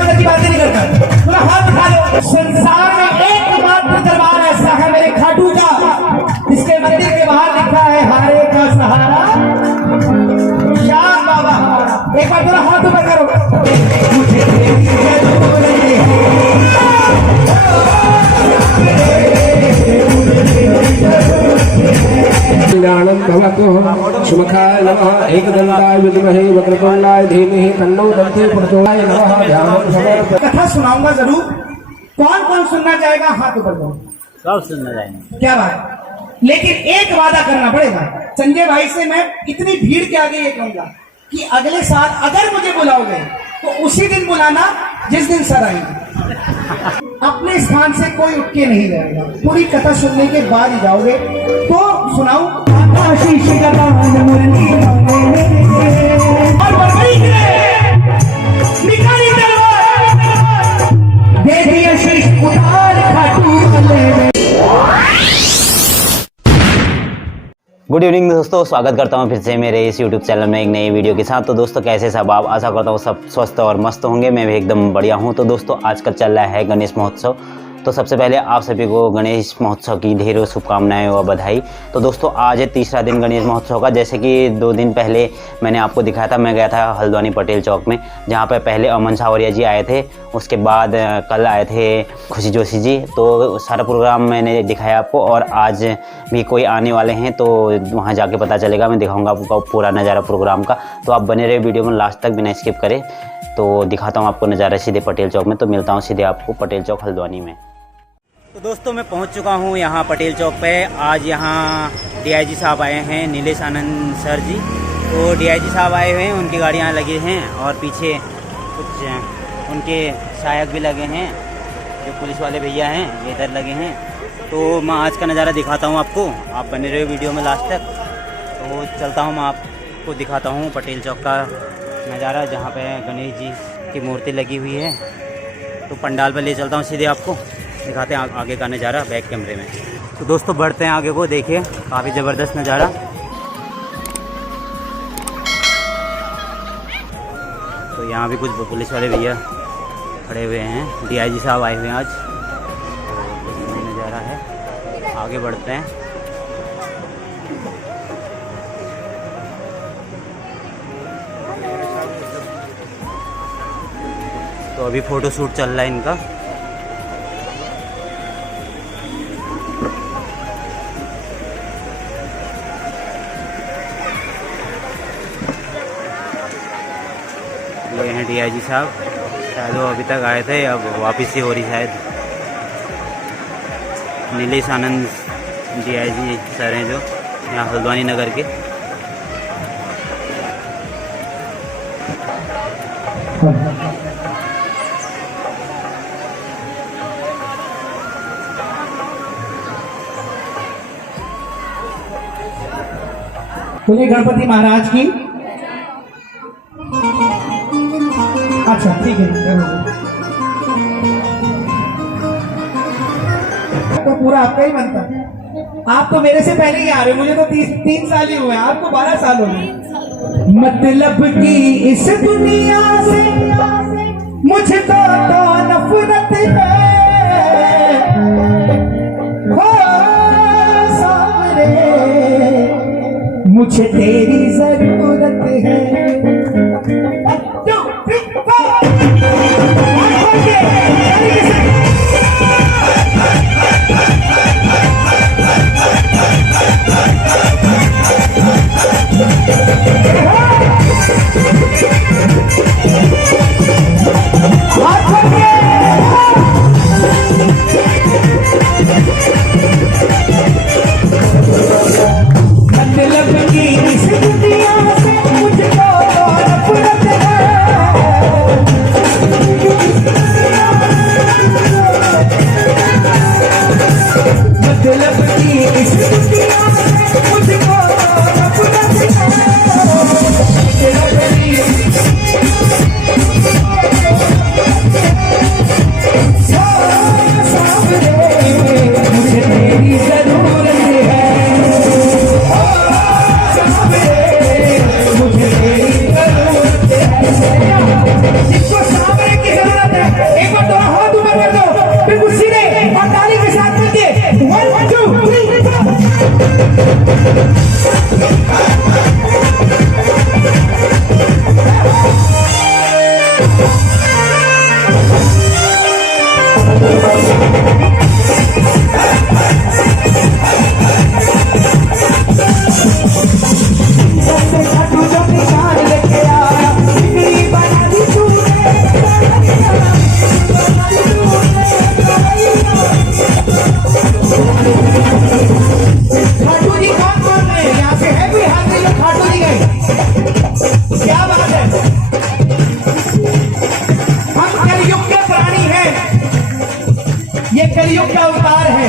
उधर की बातें नहीं करता। थोड़ा हाथ उठा लो। संसार में एकमात्र दरबार ऐसा है मेरे खाटू का, इसके मंदिर के बाहर लिखा है हारे का सहारा श्याम बाबा हमारा। एक बार थोड़ा हाथ ऊपर करो। मुझे तेरी जरूरत कल्याणं भवतु सुमुखाय नमः एकदन्ताय विद्महे वक्रतुण्डाय धीमहि तन्नो दन्ति प्रचोदयात् नमः। ध्यानं समर्पयामि। कथा सुनाऊंगा जरूर। कौन कौन सुनना चाहेगा हाथ ऊपर करो। सब सुनना जाएंगे। क्या बात। लेकिन एक वादा करना पड़ेगा संजय भाई से। मैं इतनी भीड़ के आगे ये कहूंगा कि अगले साल अगर मुझे बुलाओगे तो उसी दिन बुलाना जिस दिन सर आएंगे। अपने स्थान से कोई उठ के नहीं जाएगा। पूरी कथा सुनने के बाद ही जाओगे। तो सुनाऊं। आशीष का मुरली और बरबरी निकाली तलवार दे दिया शीश उतार खाटू वाले। गुड इवनिंग दोस्तों, स्वागत करता हूं फिर से मेरे इस YouTube चैनल में एक नई वीडियो के साथ। तो दोस्तों कैसे सब आप, आशा करता हूं सब स्वस्थ और मस्त होंगे। मैं भी एकदम बढ़िया हूं। तो दोस्तों आजकल चल रहा है गणेश महोत्सव। तो सबसे पहले आप सभी को गणेश महोत्सव की ढेरों शुभकामनाएं और बधाई। तो दोस्तों आज है तीसरा दिन गणेश महोत्सव का। जैसे कि 2 दिन पहले मैंने आपको दिखाया था, मैं गया था हल्द्वानी पटेल चौक में, जहाँ पर पहले अमन सावरिया जी आए थे। उसके बाद कल आए थे खुशी जोशी जी। तो सारा प्रोग्राम मैंने दिखाया आपको, और आज भी कोई आने वाले हैं तो वहाँ जाके पता चलेगा। मैं दिखाऊंगा आपको पूरा नज़ारा प्रोग्राम का। तो आप बने रहे वीडियो में लास्ट तक, बिना स्किप करें। तो दिखाता हूँ आपको नज़ारा सीधे पटेल चौक में। तो मिलता हूँ सीधे आपको पटेल चौक हल्द्वानी में। तो दोस्तों मैं पहुंच चुका हूं यहाँ पटेल चौक पे। आज यहाँ DIG साहब आए हैं, नीलेश आनंद सर जी। तो DIG साहब आए हुए हैं, उनकी गाड़ियाँ लगी हैं और पीछे कुछ उनके सहायक भी लगे हैं, जो पुलिस वाले भैया हैं ये इधर लगे हैं। तो मैं आज का नज़ारा दिखाता हूँ आपको, आप बने रहे वीडियो में लास्ट तक। तो चलता हूँ, मैं आपको दिखाता हूँ पटेल चौक का नज़ारा, जहाँ पे गणेश जी की मूर्ति लगी हुई है। तो पंडाल पर ले चलता हूँ सीधे, आपको दिखाते हैं आगे का नज़ारा बैक कैमरे में। तो दोस्तों बढ़ते हैं आगे को, देखिए काफ़ी ज़बरदस्त नज़ारा। तो यहाँ भी कुछ पुलिस वाले भैया खड़े हुए हैं, DIG साहब आए हुए हैं आज। तो ये नज़ारा है, आगे बढ़ते हैं। तो अभी फ़ोटो शूट चल रहा है इनका। ये हैं DIG साहब, शायद वो अभी तक आए थे, अब वापस ही हो रही शायद। नीलेश आनंद DIG सर हैं जो यहाँ हल्द्वानी नगर के। बोले गणपति महाराज की। अच्छा ठीक है, तो पूरा आपका ही बनता है। आप तो मेरे से पहले ही आ रहे हो, मुझे तो 3 साल ही हुए, आपको 12 साल हो गए। मतलब की इस दुनिया से मुझको तो नफरत है, हो सामने मुझे तेरी जरूरत है। मतलब की इस दुनिया से खाटू जो निशान लेके आया, बिगड़ी बना दी तूने। खाटू जी कौन है? यहाँ से है भी हाथ में जो खाटू जी गए। क्या बात है, हम कलयुग के प्राणी हैं, ये कलयुग का अवतार है।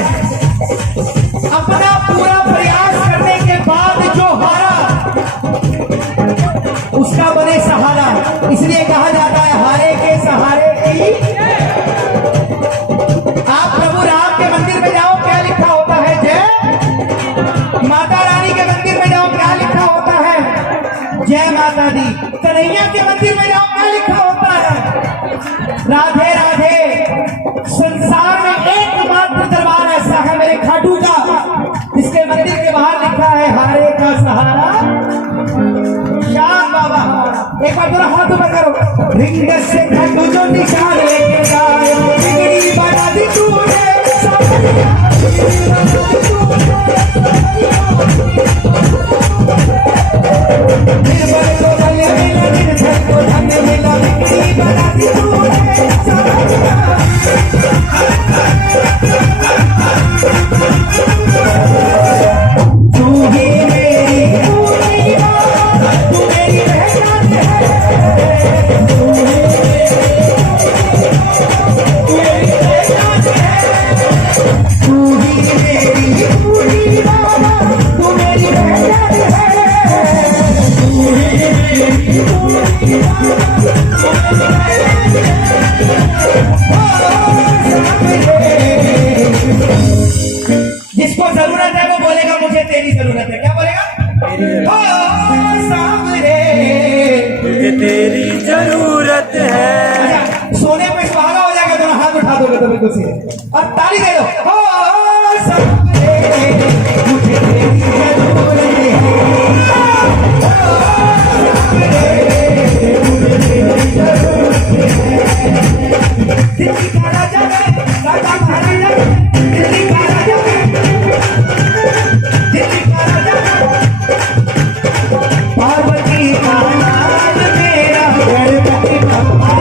अपना पूरा प्रयास करने के बाद जो हारा उसका बने सहारा, इसलिए कहा जाता है हारे के सहारे की। आप प्रभु राम के मंदिर में जाओ, क्या लिखा होता है? जय माता रानी के मंदिर में जाओ, क्या लिखा होता है? जय माता दी। कन्हैया के मंदिर में जाओ, क्या लिखा होता है? राधे राधे। संसार में एकमात्र दरबार ऐसा है मेरे खाटू का, जिसके मंदिर के बाहर लिखा है हारे का सहारा श्याम बाबा। एक बार जरा हाथ ऊपर करो। रिंग से खाटू जो निशान लेके जाए, बिगड़ी बना दी तूने। निर्बल को धन्य मिला, निर्धन को धन्य मिला, बिगड़ी बना दी तूने। तू ही मेरी पूरी बात, तू मेरी पहचान है। तू ही मेरी पूरी बात, तू मेरी पहचान है। जिसको जरूरत है वो बोलेगा मुझे तेरी जरूरत है। क्या बोलेगा? ओ सामने मुझे तेरी जरूरत है। अच्छा, सोने पे सुहागा हो जाएगा, दोनों हाथ उठा दोगे तो बिल्कुल सीधे और ताली दे दो। ओ सामने मुझे तेरी जरूरत है। दिल्ली का राजा है, राजा महाराजा है। दिल्ली का राजा है, दिल्ली का राजा है। पार्वती का लाल मेरा गणपति बप्पा,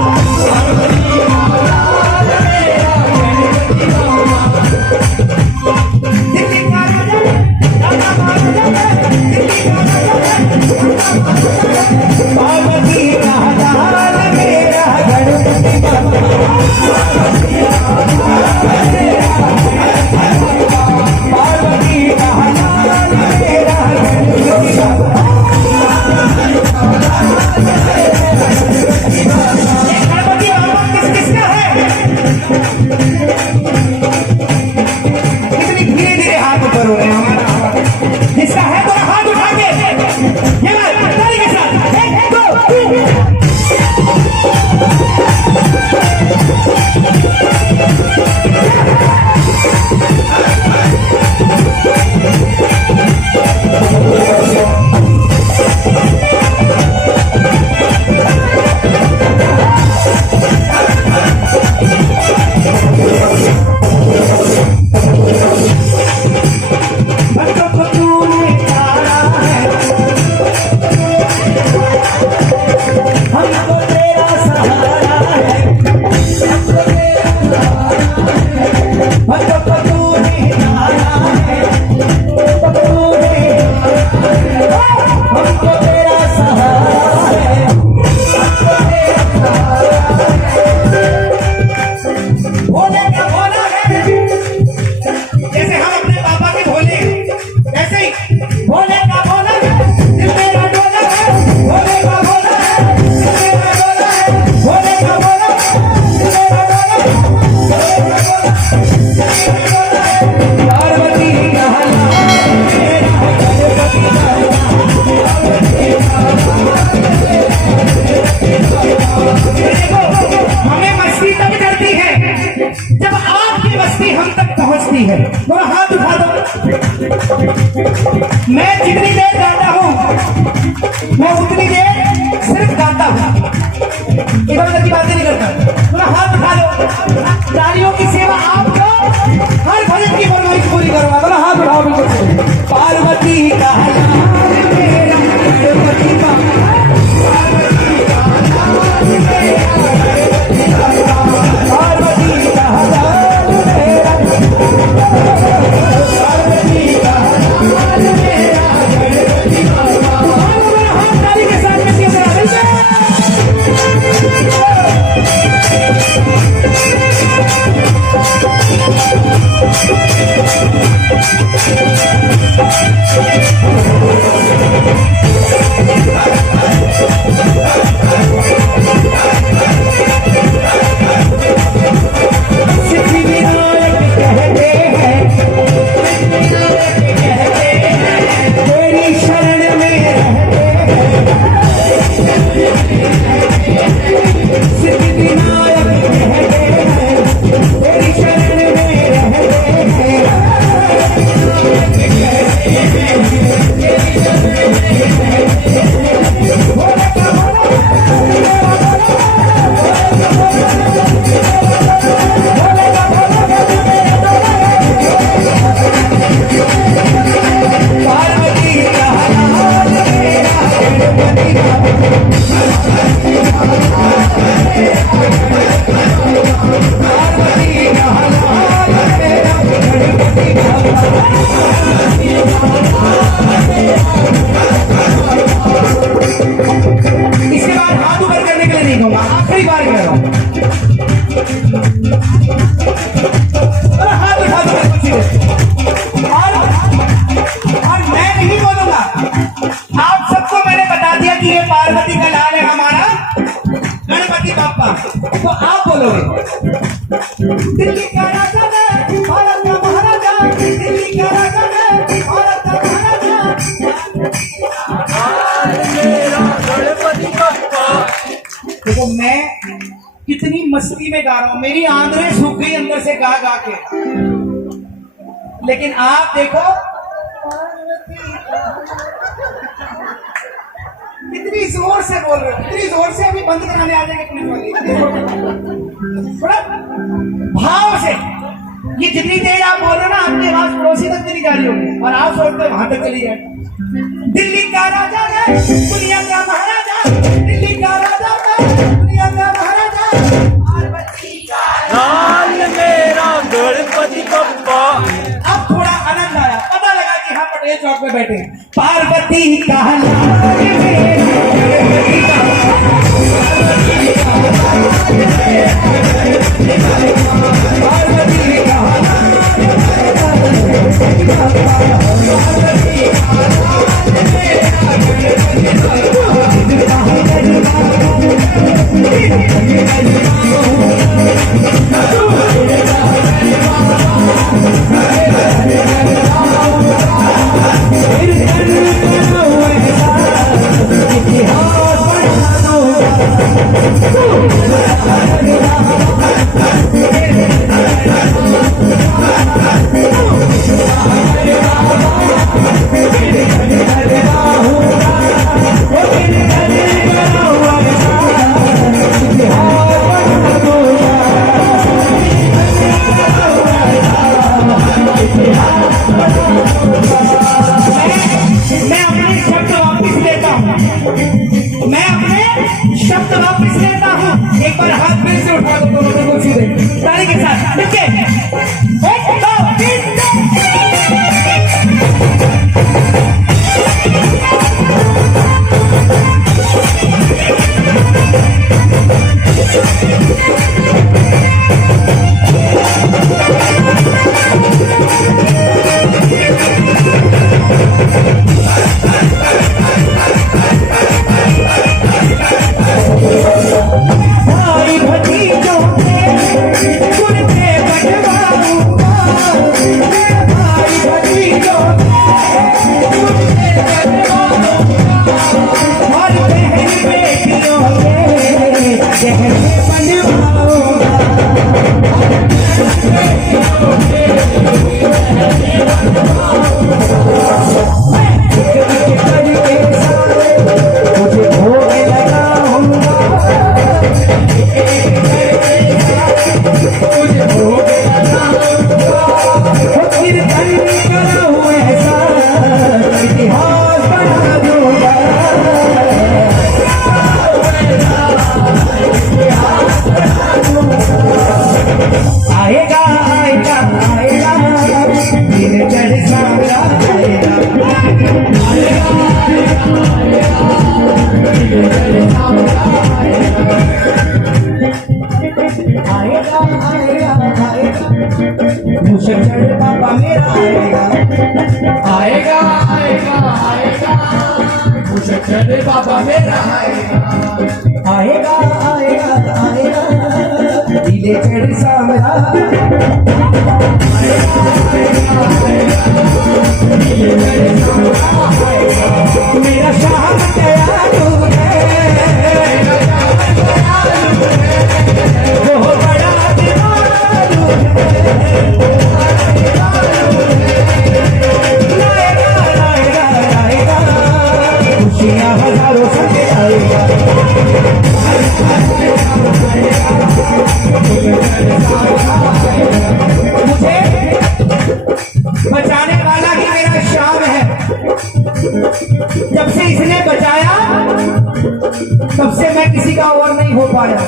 पार्वती का लाल मेरा गणपति बप्पा। दिल्ली का राजा है, राजा महाराजा है। दिल्ली का राजा है, पार्वती का लाल मेरा गणपति बप्पा। मैं जितनी देर गाता हूँ मैं उतनी देर सिर्फ गाता हूँ, इधर उधर की बातें नहीं करता। थोड़ा हाथ उठा लो, तालियों की इसके बाद हाथ ऊपर करने के लिए नहीं कहूंगा, आखिरी बार कह रहा हूं। अरे हाथ उठा दो कुछ और मैं नहीं बोलूंगा। आप सबको मैंने बता दिया कि ये पार्वती का लाल है हमारा गणपति बाप्पा, तो आप बोलोगे दिल्ली का राजा है भारत का महाराजा, दिल्ली का राजा है भारत का महाराजा। मेरा गणपति बप्पा। देखो मैं कितनी मस्ती में गा रहा हूं, मेरी आंखें सूख गई अंदर से गा गा के, लेकिन आप देखो कितनी जोर से बोल रहे हो, कितनी जोर से। अभी बंद कराने आ जाएंगे पुलिस वाले, थोड़ा भाव से। ये जितनी देर आप बोल रहे हो ना, आपकी आवाज पड़ोसी तक चली जा रही होगी और आप सोचते हो वहां तक चली जाए। दिल्ली का राजा है दुनिया का महाराजा, दिल्ली का राजा है दुनिया का महाराजा, पार्वती का लाल मेरा गणपति बप्पा। अब थोड़ा आनंद आया, पता लगा कि हम पटेल चौक पे बैठे। पार्वती का लाल Oh, आएगा आएगा भूषण बाबा मेरा आएगा आएगा आएगा आएगा भूषण बाबा मेरा आएगा आएगा आएगा आएगा नीले चढ़ सामरा मेरा शाम दयालु है वो बड़ा दयालु आएगा खुशियाँ हजारों संगे आएगा मुझे बचाने वाला ही मेरा श्याम है। जब से इसने बचाया तब से मैं किसी का और नहीं हो पाया।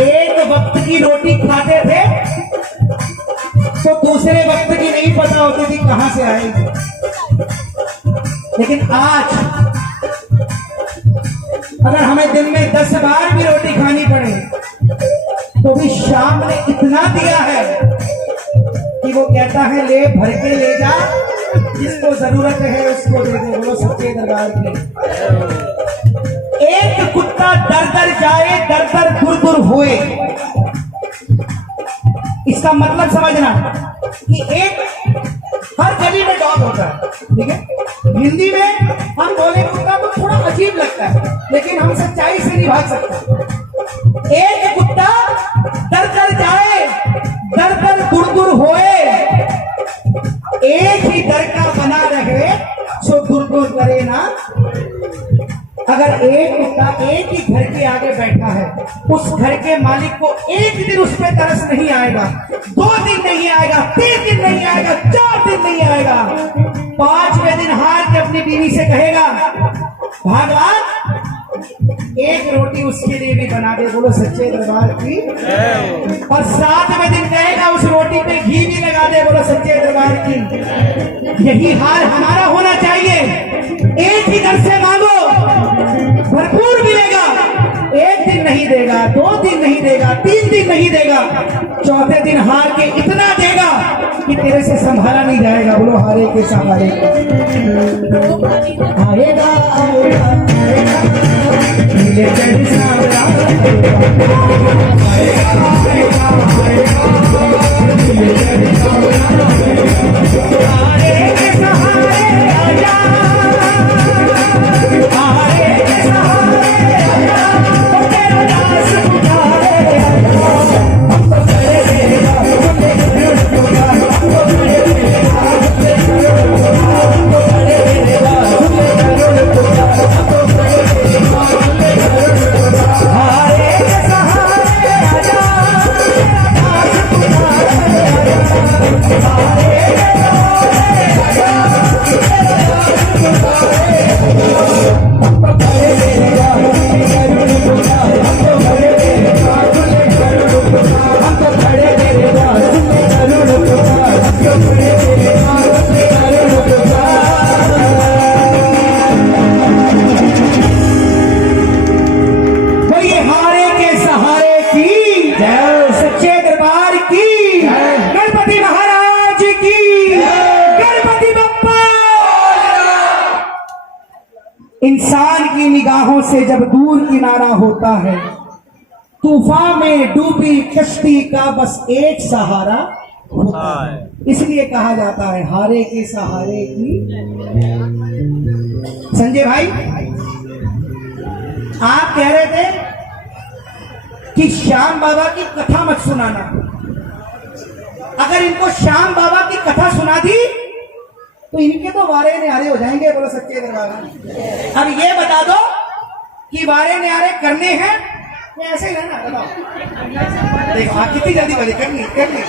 एक वक्त की रोटी खाते थे तो दूसरे वक्त की नहीं पता होती थी कहां से आएगी, लेकिन आज अगर हमें दिन में 10 बार भी रोटी खानी पड़े तो भी शाम ने इतना दिया है कि वो कहता है ले भर के ले जा, जिसको जरूरत है उसको दे दे। बोलो सच्चे दरबार की। एक कुत्ता दर दर जाए दर दर दूर दूर होए, इसका मतलब समझना कि एक हर गली में डॉग होता है, ठीक है। हिंदी में हम बोले कुत्ता तो थोड़ा अजीब लगता है, लेकिन हम सच्चाई से नहीं भाग सकते। एक कुत्ता दर दर जाए दर दर दूर दूर होए, एक ही दर का बना रहे सो दूर दूर करे ना। अगर एक कुत्ता एक ही घर के आगे बैठा है, उस घर के मालिक को एक दिन उस पर तरस नहीं आएगा, 2 दिन नहीं आएगा, 3 दिन नहीं आएगा, 4 दिन नहीं आएगा, 5वें दिन हार के अपनी बीवी से कहेगा भगवान एक रोटी उसके लिए भी बना दे। बोलो सच्चे दरबार की। और 7वें दिन कहेगा उस रोटी पे घी भी लगा दे। बोलो सच्चे दरबार की। यही हाल हमारा होना चाहिए। एक ही दर से मांगो, भरपूर मिलेगा। एक दिन नहीं देगा, 2 दिन नहीं देगा, 3 दिन नहीं देगा, 4थे दिन हार के इतना देगा कि तेरे से संभाला नहीं जाएगा। बोलो हारे के सहारे। आएगा आएगा आएगा नीले चढ़ सावरा आएगा आएगा आएगा नीले चढ़ सावरा हारे के सहारे आजा, हारे के सहारे आजा, तेरा दास पुकारे आजा। हम तो खड़े रहेगा, हमने खड़े होगा, हम तो खड़े रहेगा, हमने खड़े होगा, हम तो खड़े रहेगा, हमने खड़े होगा, हम तो खड़े रहेगा, हमने खड़े होगा। हारे के सहारे आजा, तेरा दास पुकारे आजा, हारे के सहारे आजा, तेरा दास पुकारे आजा। हम तो खड़े रहेगा, हमने खड़े होगा, हम तो खड़े रहेगा, हमने खड़े होगा, हम तो खड़े रहेगा, हमने खड़े होगा, हम तो खड़े रहेगा, हमने खड़े होगा। बोलिए हारे के सहारे की जय, सच्चे दरबार की जय, गणपति महाराज की गणपति बप्पा। इंसान की निगाहों से जब दूर किनारा होता है, तूफान में डूबी कश्ती का बस एक सहारा होता है। इसलिए कहा जाता है हारे के सहारे की। संजय भाई, आप कह रहे थे कि श्याम बाबा की कथा मत सुनाना। अगर इनको श्याम बाबा की कथा सुना दी तो इनके तो वारे न्यारे हो जाएंगे। बोलो सच्चे दरबार। अब ये बता दो कि वारे न्यारे करने हैं या ऐसे ही रहना। बताओ, देखो आप कितनी जल्दी बोले, करनी करनी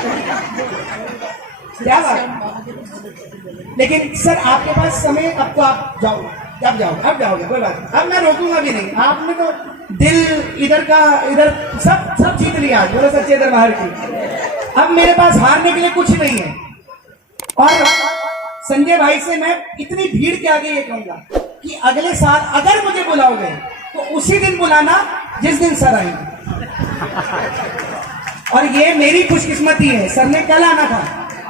क्या बात। लेकिन सर आपके पास समय, अब तो आप जाओ, अब जाओगे, अब जाओगे, कोई बात नहीं, अब मैं रोकूंगा भी नहीं। आपने तो दिल इधर का इधर सब जीत लिया। बोलो सच्चे दरबार की। अब मेरे पास हारने के लिए कुछ नहीं है। और संजय भाई से मैं इतनी भीड़ के आगे ये कहूंगा कि अगले साल अगर मुझे बुलाओगे तो उसी दिन बुलाना जिस दिन सर आएंगे। और ये मेरी खुशकिस्मती है, सर ने कल आना था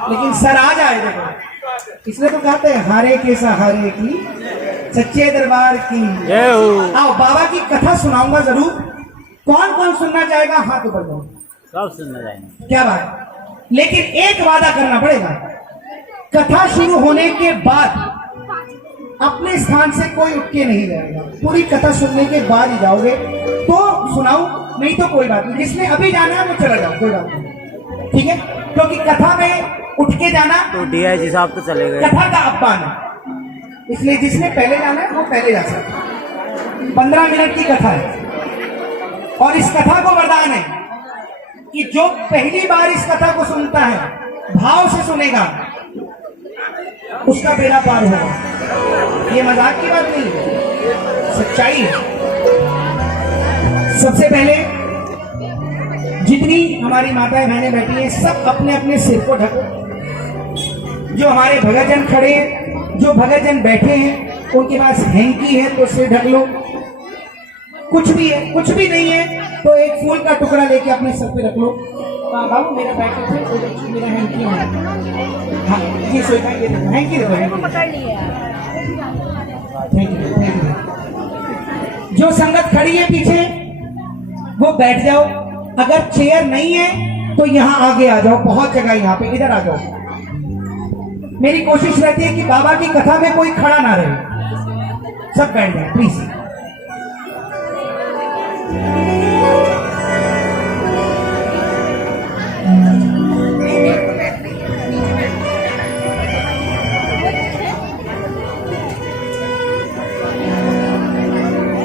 लेकिन सर आज आए। देखो इसलिए तो कहते हैं हारे के सहारे की सच्चे दरबार की जय हो। आओ बाबा की कथा सुनाऊंगा जरूर। कौन कौन सुनना चाहेगा हाथ ऊपर करो। सब सुनना जाएंगे। क्या बात, लेकिन एक वादा करना पड़ेगा, कथा शुरू होने के बाद अपने स्थान से कोई उठ के नहीं जाएगा। पूरी कथा सुनने के बाद ही जाओगे तो सुनाऊं, नहीं तो कोई बात नहीं। जिसने अभी जाना है वो चला जाओ, कोई बात नहीं, ठीक है। क्योंकि कथा में उठ के जाना तो डीआईजी साहब तो चले गए। कथा का अपमान है, इसलिए जिसने पहले जाना है वो पहले जा सकता है। 15 मिनट की कथा है और इस कथा को वरदान है कि जो पहली बार इस कथा को सुनता है, भाव से सुनेगा, उसका बेड़ा पार होगा। ये मजाक की बात नहीं है, सच्चाई है। सबसे पहले जितनी हमारी माताएं बहनें बैठी हैं सब अपने अपने सिर को ढको। जो हमारे भगतजन खड़े हैं, जो भगतजन बैठे हैं, उनके पास हैंकी है तो सिर ढक लो। कुछ भी है, कुछ भी नहीं है तो एक फूल का टुकड़ा लेके अपने सर पे रख लो। बाबू मेरा पैकेट है, मेरा हैंकी है। हाँ ये सोचा, ये देखो हैंकी, देखो हैंकी। Thank you. जो संगत खड़ी है पीछे वो बैठ जाओ। अगर चेयर नहीं है तो यहाँ आगे आ जाओ, बहुत जगह यहाँ पे, इधर आ जाओ। मेरी कोशिश रहती है कि बाबा की कथा में कोई खड़ा ना रहे, सब बैठ जाए प्लीज।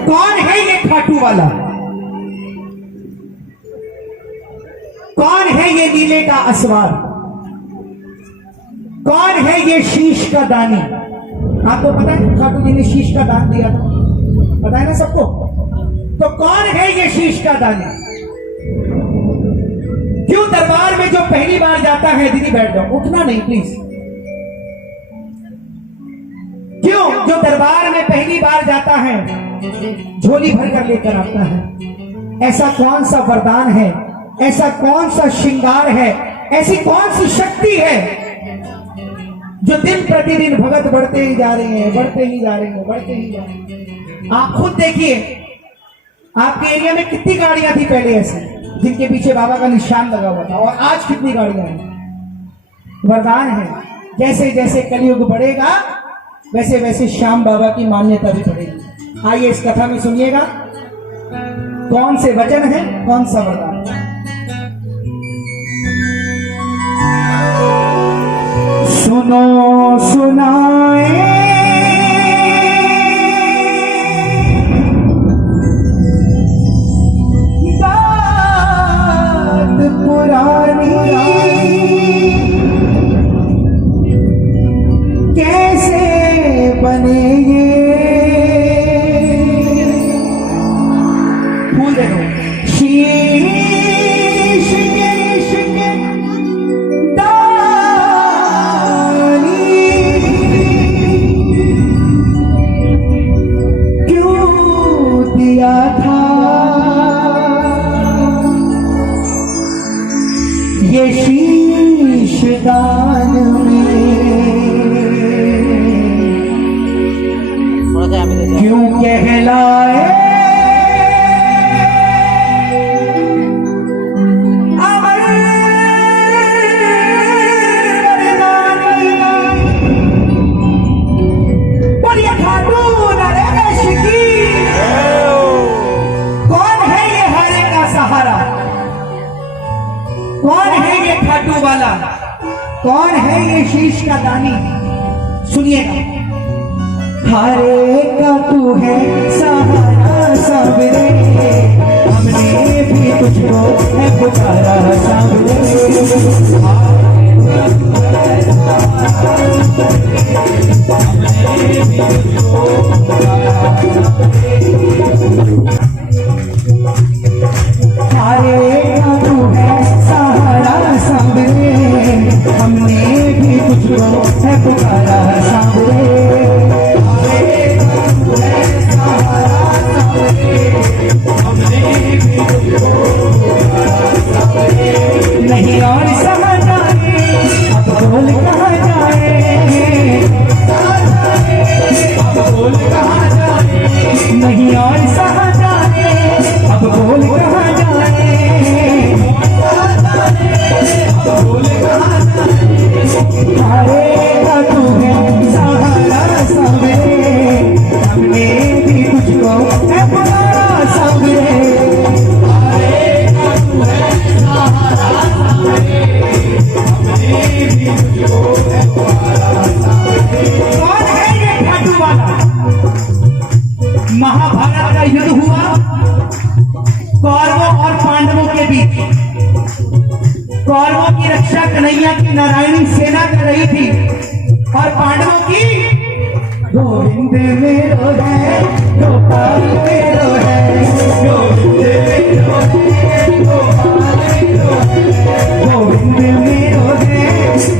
कौन है ये खाटू वाला? कौन है ये नीले का असवार? कौन है ये शीश का दानी? आपको पता है खाटू जी ने शीश का दान दिया था, पता है ना सबको? तो कौन है ये शीश का दानी? क्यों दरबार में जो पहली बार जाता है, दीदी बैठ जाओ, उठना नहीं प्लीज। क्यों जो दरबार में पहली बार जाता है झोली भर कर लेकर आता है? ऐसा कौन सा वरदान है, ऐसा कौन सा श्रृंगार है, ऐसी कौन सी शक्ति है जो दिन प्रतिदिन भगत बढ़ते ही जा रहे हैं, बढ़ते ही जा रहे हैं, बढ़ते ही जा रहे हैं। आप खुद देखिए आपके एरिया में कितनी गाड़ियां थी पहले ऐसे जिनके पीछे बाबा का निशान लगा हुआ था, और आज कितनी गाड़ियां हैं। वरदान है, जैसे जैसे कलयुग बढ़ेगा वैसे वैसे श्याम बाबा की मान्यता भी बढ़ेगी। आइए इस कथा में सुनिएगा कौन से वचन है, कौन सा वरदान। सुनो सुनाए बात पुरानी, कैसे बने ये फूल, देखो शीश के दानी, क्यों दिया था ये शीश दान में, क्यों कहलाए अमर वरदानी। बोलिए खाटू नरेश की। कौन है ये हारे का सहारा? कौन है ये खाटू वाला? कौन है ये शीश का दानी? सुनिएगा। हारे का तू है सहारा सावरे, हमने भी तुझको है पुकारा सावरे। हारे का तू है सहारा सावरे, हमने भी तुझको है पुकारा सावरे। कौरवों और पांडवों के बीच। कौरवों की रक्षा कन्हैया की नारायणी सेना कर रही थी और पांडवों की गोविंद मेरो है, गोपाल मेरो है, गोविंद मेरो है, गोपाल मेरो है, गोविंद मेरो है,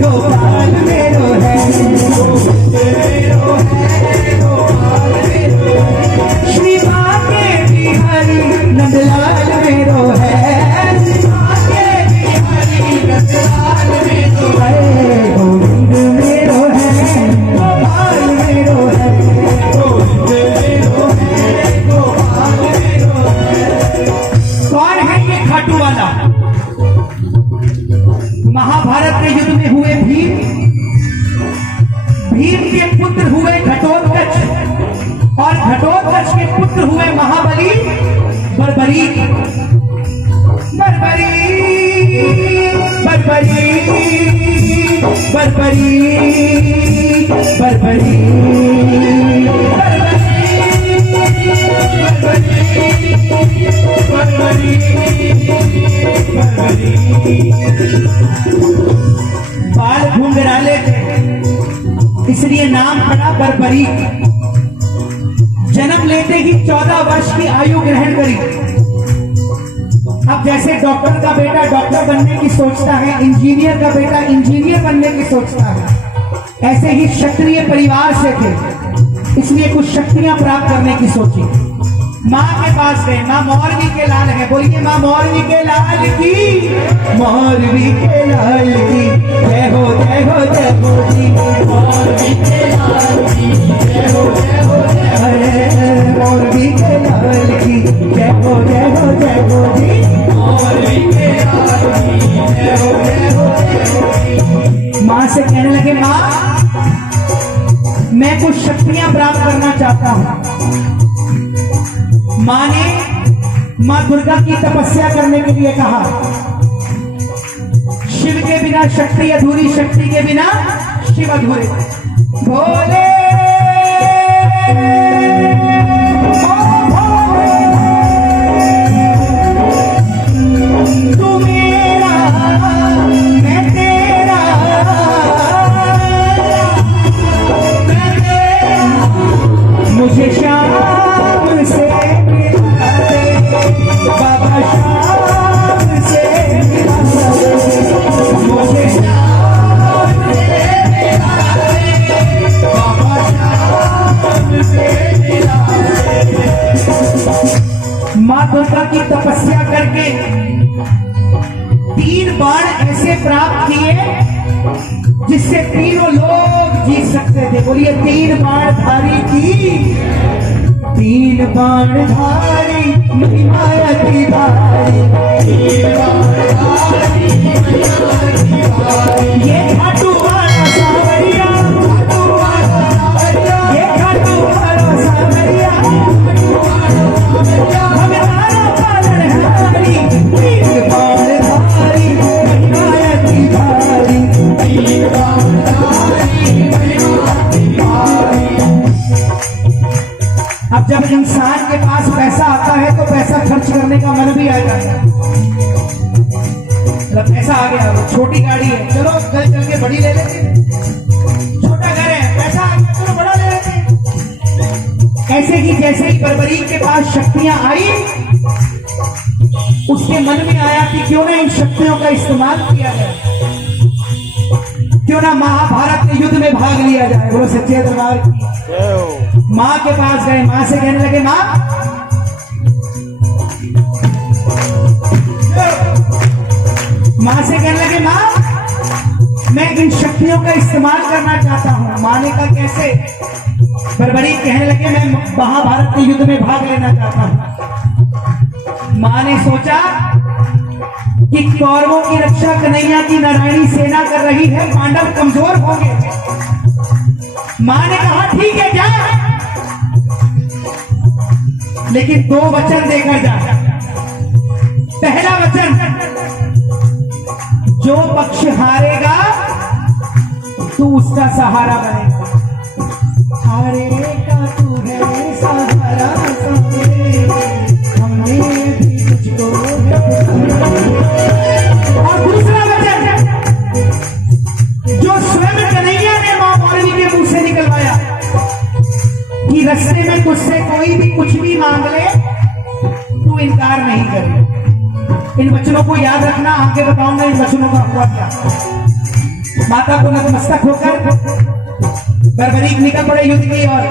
गोपाल मेरो है, गोविंद मेरो है, गोपाल मेरो है, श्री भाग्य बिहारी नंदलाल मेरो है, श्री भाग्य बिहारी नंदलाल मेरो है, गोविंद मेरो है, गोपाल मेरो है, गोविंद मेरो है, गोपाल मेरो है। कौन है ये खाटू वाला? महाभारत के युद्ध में हुए भीम, भीम के पुत्र हुए घटोत्कच और घटोत्कच के पुत्र हुए महाबली बर्बरीक। बर्बरी बर्बरी बर्बरी बर्बरी बाल घुंघराले थे इसलिए नाम पड़ा बर्बरी। जन्म लेते ही 14 वर्ष की आयु ग्रहण करी। अब जैसे डॉक्टर का बेटा डॉक्टर बनने की सोचता है, इंजीनियर का बेटा इंजीनियर बनने की सोचता है, ऐसे ही क्षत्रिय परिवार से थे, इसलिए कुछ शक्तियां प्राप्त करने की सोची। माँ के पास गए। माँ मौरवी के लाल है, बोलिए माँ मौरवी के लाल की, मौरवी के लाल की जय हो जय हो जय हो जी, मौरवी के लाल की जय हो जय हो जय हो, मौरवी के लाल की जय हो जय हो जय हो जी, मौरवी के लाल की जय हो जय हो जय हो। माँ से कहने लगे, माँ मैं कुछ शक्तियां प्राप्त करना चाहता हूं। मां ने मां दुर्गा की तपस्या करने के लिए कहा। शिव के बिना शक्ति अधूरी, शक्ति के बिना शिव अधूरे। भोले तू मेरा मैं तेरा, मुझे शाम से बाबा शाम से मुझे शाम बाबा शाम से। माँ दुर्गा की तपस्या करके 3 बाण ऐसे प्राप्त किए जिससे तीनों लोग जीत सकते थे। बोलिए 3 बाण धारी की, 3 बाण धारी माया की धारी, 3 बाण धारी ये खाटू वाला सावरिया, खाटू वाला सावरिया, ये खाटू वाला सावरिया, हमारा पालन हारी, 3 बाण धारी माया की धारी, 3 बाण धारी माया की धारी। अब जब इंसान के पास पैसा आता है तो पैसा खर्च करने का मन भी आ जाता है। मतलब पैसा आ गया, छोटी गाड़ी है, चलो कल चल के बड़ी ले लेते, छोटा घर है, पैसा आ गया, चलो बड़ा ले लेते। ऐसे ही जैसे ही बर्बरी के पास शक्तियां आई, उसके मन में आया कि क्यों ना इन शक्तियों का इस्तेमाल किया जाए, क्यों ना महाभारत के युद्ध में भाग लिया जाए। बोलो सच्चे दरबार की। माँ के पास गए। माँ से कहने लगे, माँ से कहने लगे, माँ मैं इन शक्तियों का इस्तेमाल करना चाहता हूँ। माँ ने कहा कैसे? बर्बरी कहने लगे, मैं महाभारत के युद्ध में भाग लेना चाहता हूँ। माँ ने सोचा कि कौरवों की रक्षा कन्हैया की नारायणी सेना कर रही है, पांडव कमजोर होंगे। माँ ने कहा ठीक है जा, लेकिन 2 वचन देकर जा। पहला वचन, जो पक्ष हारेगा तू उसका सहारा बनेगा। हारेगा तू है सहारा, हमने इनकार नहीं करें। इन वचनों को याद रखना, आगे बताऊंगा इन वचनों का हुआ क्या। माता को नतमस्तक होकर बर्बरीक निकल पड़े युद्ध की ओर।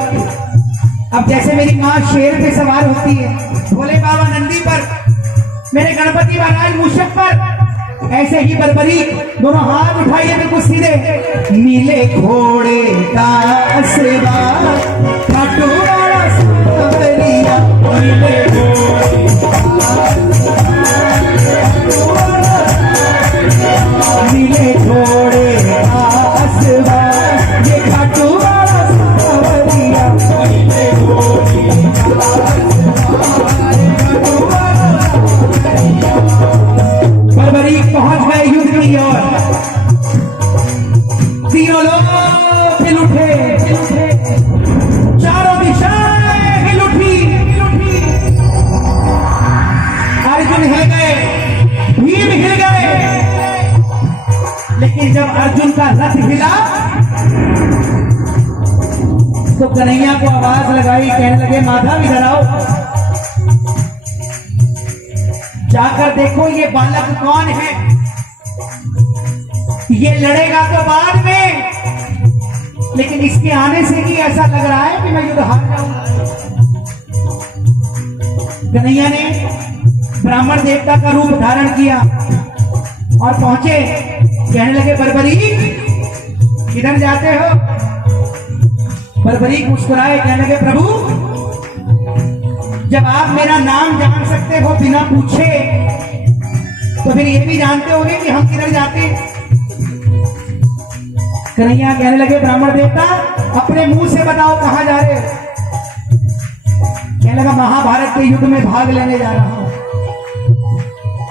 अब जैसे मेरी माँ शेर पे सवार होती है, भोले बाबा नंदी पर, मेरे गणपति महाराज मूषक पर, ऐसे ही बर्बरीक दोनों हाथ उठाइए बिल्कुल सीधे। नीले घोड़े का आशीर्वाद, खाटू वाला सांवरिया, नीले घोड़े नीले घोड़े का आशीर्वाद, ये खाटू वाला सांवरिया, नीले घोड़े का बर्बरीक पहुंच गए युद्ध की ओर। तीनों लोग हिल उठे, चारों दिशाएं हिल उठी। अर्जुन हिल गए, भीम हिल गए। लेकिन जब अर्जुन का रथ हिला तो कन्हैया को आवाज लगाई, कहने लगे माधव इधर आओ, जाकर देखो ये बालक कौन है। ये लड़ेगा तो बाद में, लेकिन इसके आने से ही ऐसा लग रहा है कि मैं युद्ध हार जाऊंगा। कन्हैया ने ब्राह्मण देवता का रूप धारण किया और पहुंचे। कहने लगे बर्बरीक किधर जाते हो। बर्बरीक मुस्कुराए, कहने लगे प्रभु जब आप मेरा नाम जान सकते हो बिना पूछे, तो फिर ये भी जानते होंगे कि हम किधर जाते हैं। कन्हैया कहने लगे ब्राह्मण देवता अपने मुंह से बताओ कहां जा रहे हो। कहने लगा महाभारत के युद्ध में भाग लेने जा रहा हूं।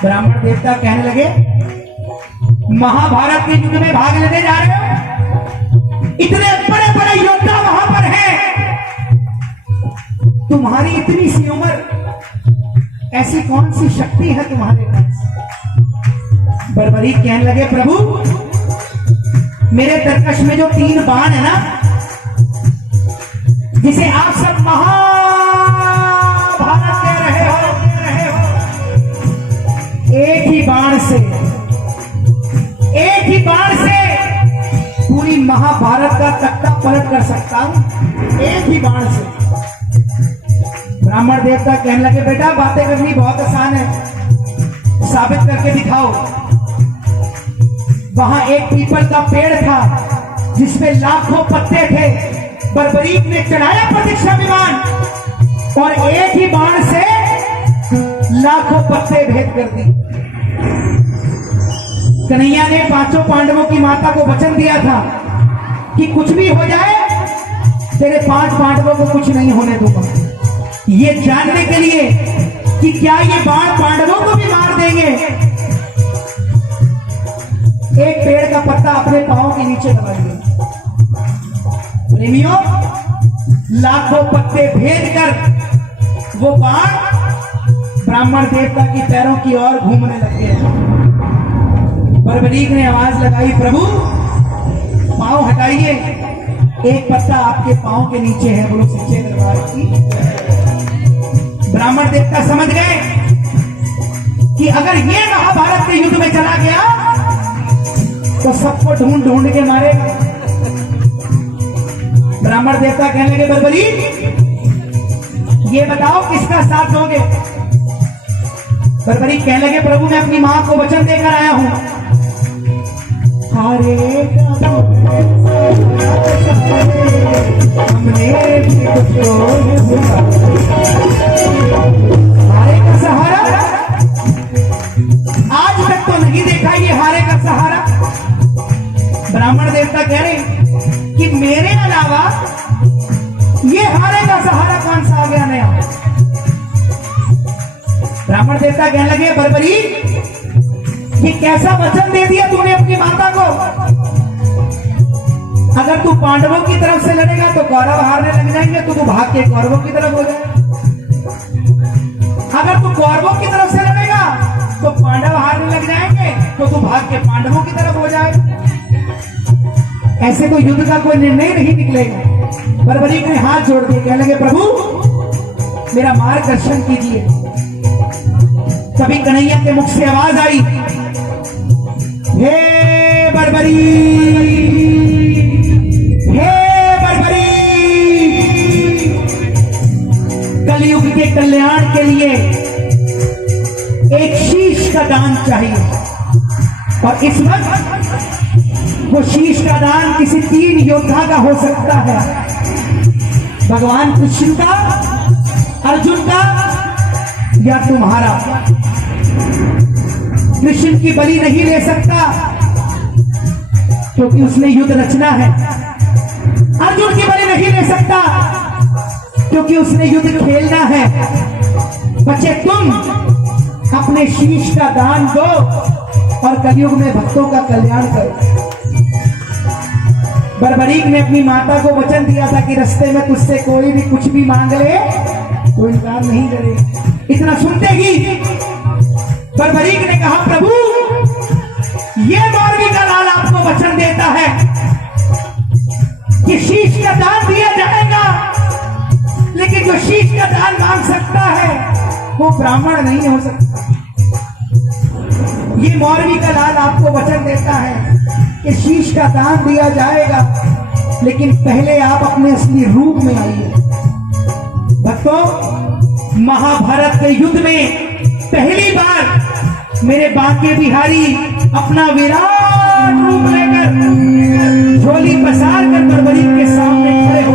ब्राह्मण देवता कहने लगे महाभारत के युद्ध में भाग लेने जा रहे हो, इतने बड़े बड़े योद्धा वहां पर हैं, तुम्हारी इतनी सी उम्र, ऐसी कौन सी शक्ति है तुम्हारे पास। बर्बरीक कहने लगे प्रभु मेरे तरकश में जो 3 बाण है ना, जिसे आप सब महाभारत कह रहे हो, एक ही बाण से पूरी महाभारत का तख्ता पलट कर सकता हूं, एक ही बाण से। ब्राह्मण देवता कहने लगे बेटा बातें करनी बहुत आसान है, साबित करके दिखाओ। वहां एक पीपल का पेड़ था जिसमें लाखों पत्ते थे। बर्बरीक ने चढ़ाया प्रतीक्षा विमान और एक ही बाण से लाखों पत्ते भेद कर दी। कन्हैया ने 5 पांडवों की माता को वचन दिया था कि कुछ भी हो जाए तेरे 5 पांडवों को कुछ नहीं होने दूंगा। ये जानने के लिए कि क्या ये बाण पांडवों को भी मार देंगे, एक पेड़ का पत्ता अपने पांव के नीचे दबा दिया। प्रेमियों लाखों पत्ते भेद कर वो बाण ब्राह्मण देवता की पैरों की ओर घूमने लग गए। बर्बरीक ने आवाज लगाई प्रभु पांव हटाइए, एक पत्ता आपके पांव के नीचे है। बोलो सच्चे दरबार की। ब्राह्मण देवता समझ गए कि अगर ये महाभारत के युद्ध में चला गया तो सबको ढूंढ ढूंढ के मारेगा। ब्राह्मण देवता कहने लगे बर्बरीक ये बताओ किसका साथ दोगे। बर्बरीक कहने लगे प्रभु मैं अपनी मां को वचन देकर आया हूं, हमने भी हारे का सहारा आज तक तो नहीं देखा ये हारे का सहारा। ब्राह्मण देवता कह रहे कि मेरे अलावा ये हारे का सहारा कौन सा आ गया नया। ब्राह्मण देवता कहने लगे बर्बरीक ये कैसा वचन दे दिया तूने अपनी माता को। अगर तू पांडवों की तरफ से लड़ेगा तो कौरव हारने लग जाएंगे, तो तू भाग के कौरवों की तरफ हो जाए। अगर तू कौरवों की तरफ से लड़ेगा तो पांडव हारने लग जाएंगे, तो तू भाग के पांडवों की तरफ हो जाए। ऐसे तो युद्ध का कोई निर्णय नहीं निकलेगा। बर्बरीक ने हाथ जोड़ दिए, कहने लगे प्रभु मेरा मार्गदर्शन कीजिए। तभी कन्हैया के मुख से आवाज आई, हे बर्बरी, हे बर्बरी, कलयुग के कल्याण के लिए एक शीश का दान चाहिए। और इस वक्त वो शीश का दान किसी 3 योद्धा का हो सकता है, भगवान कृष्ण का, अर्जुन का या तुम्हारा। कृष्ण की बलि नहीं ले सकता क्योंकि उसने युद्ध रचना है, अर्जुन की बलि नहीं ले सकता क्योंकि उसने युद्ध खेलना है। बच्चे तुम अपने शीश का दान दो और कलयुग में भक्तों का कल्याण करो। बर्बरीक ने अपनी माता को वचन दिया था कि रास्ते में तुझसे कोई भी कुछ भी मांग ले तो इनकार नहीं करे। इतना सुनते ही बर्बरीक ने कहा, प्रभु ये मौलवी का लाल आपको वचन देता है कि शीश का दान दिया जाएगा, लेकिन जो शीश का दान मांग सकता है वो ब्राह्मण नहीं हो सकता। ये मौलवी का लाल आपको वचन देता है कि शीश का दान दिया जाएगा, लेकिन पहले आप अपने असली रूप में आइए। भक्तों, महाभारत के युद्ध में पहली बार मेरे बांके बिहारी अपना विराट रूप लेकर झोली पसार कर बर्बरीक के सामने खड़े हो।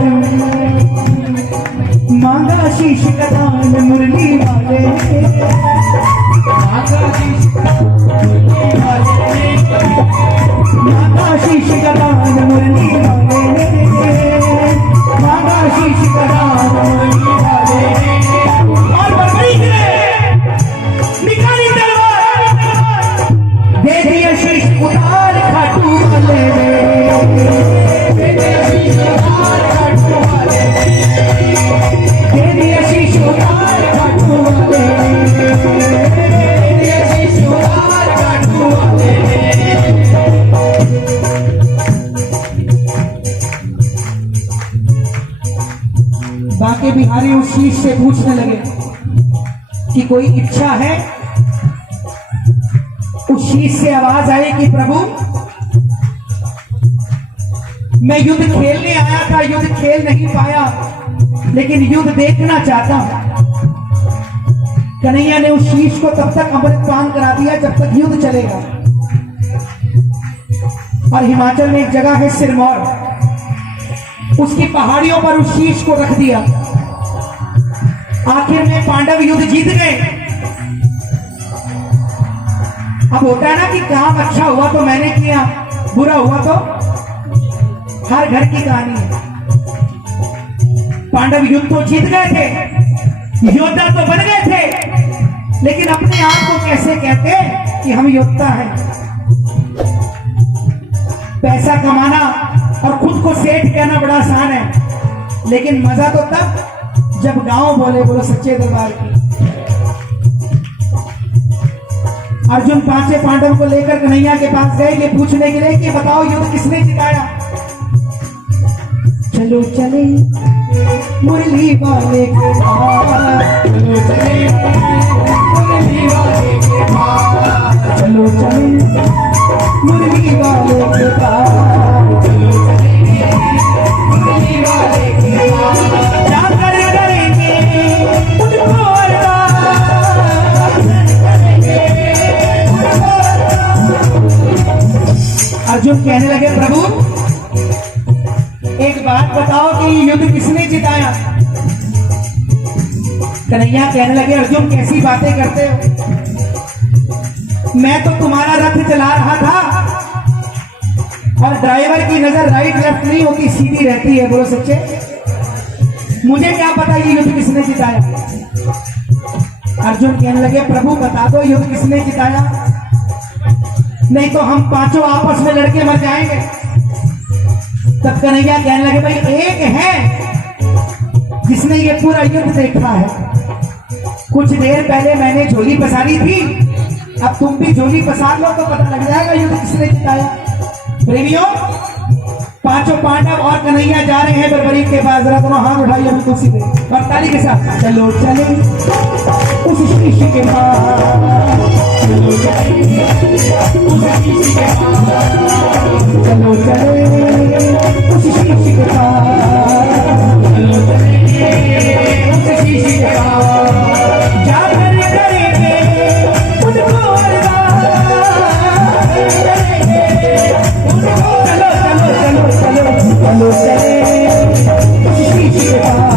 मांगा शीश का दान मुरली वाले, मांगा शीश मांगा शीश का दान मुरली वाले, मांगा शीश का दान मुरली वाले। और बर्बरीक ने निकाली तलवार, दे दिया शीश उतार खाटू वाले, दे दिया शीश उतार खाटू वाले, दे दिया शीश उतार खाटू वाले, दे दिया शीश उतार खाटू वाले। बांके बिहारी उस शीश से पूछने लगे कि कोई इच्छा है। उस शीश से आवाज आई कि प्रभु मैं युद्ध खेलने आया था, युद्ध खेल नहीं पाया, लेकिन युद्ध देखना चाहता हूं। कन्हैया ने उस शीश को तब तक अमृत पान करा दिया जब तक युद्ध चलेगा। और हिमाचल में एक जगह है सिरमौर, उसकी पहाड़ियों पर उस शीश को रख दिया। आखिर में पांडव युद्ध जीत गए। अब होता है ना कि काम अच्छा हुआ तो मैंने किया, बुरा हुआ तो हर घर की कहानी है। पांडव युद्ध तो जीत गए थे, योद्धा तो बन गए थे, लेकिन अपने आप को कैसे कहते कि हम योद्धा हैं। पैसा कमाना और खुद को सेठ कहना बड़ा आसान है, लेकिन मजा तो तब जब गांव बोले, बोलो सच्चे दरबार की। अर्जुन 5 पांडव को लेकर कन्हैया के पास गए ये पूछने के लिए कि बताओ युद्ध किसने जिताया। चलो चले मुरली वाले के पास, चलो चले मुरली वाले के पास, चलो चले मुरली वाले के पास, चलो चले मुरली वाले के पास। जाकर करेंगे उनको अर्जुन कहने लगे प्रभु एक बात बताओ कि युद्ध किसने जिताया। कन्हैया कहने लगे अर्जुन कैसी बातें करते हो, मैं तो तुम्हारा रथ चला रहा था और ड्राइवर की नजर राइट लेफ्ट नहीं होती, सीधी रहती है। बोलो सच्चे, मुझे क्या पता ये युद्ध किसने जिताया। अर्जुन कहने लगे प्रभु बता दो युद्ध किसने जिताया, नहीं तो हम पांचों आपस में लड़के मर जाएंगे। तब कन्हैया कहने लगे भाई एक है जिसने ये पूरा युद्ध देखा है। कुछ देर पहले मैंने झोली पसारी थी, अब तुम भी झोली पसार लो तो पता लग जाएगा युद्ध किसने जिताया। प्रेमियों, पांचों पांडव और कन्हैया जा रहे हैं बरबरी के पास। जरा दोनों हाथ उठाइए अभी कुर्सी पे और ताली के साथ। चलो चले उस शीशे के पास, चलो चले उस शीशे के पास, चलो चले उस शीशे के पास, चलो चले उस शीशे के पास। जाकर करेंगे उनको अरदास, उनको चलो चलो चलो चलो चलो चले उस शीशे के पास,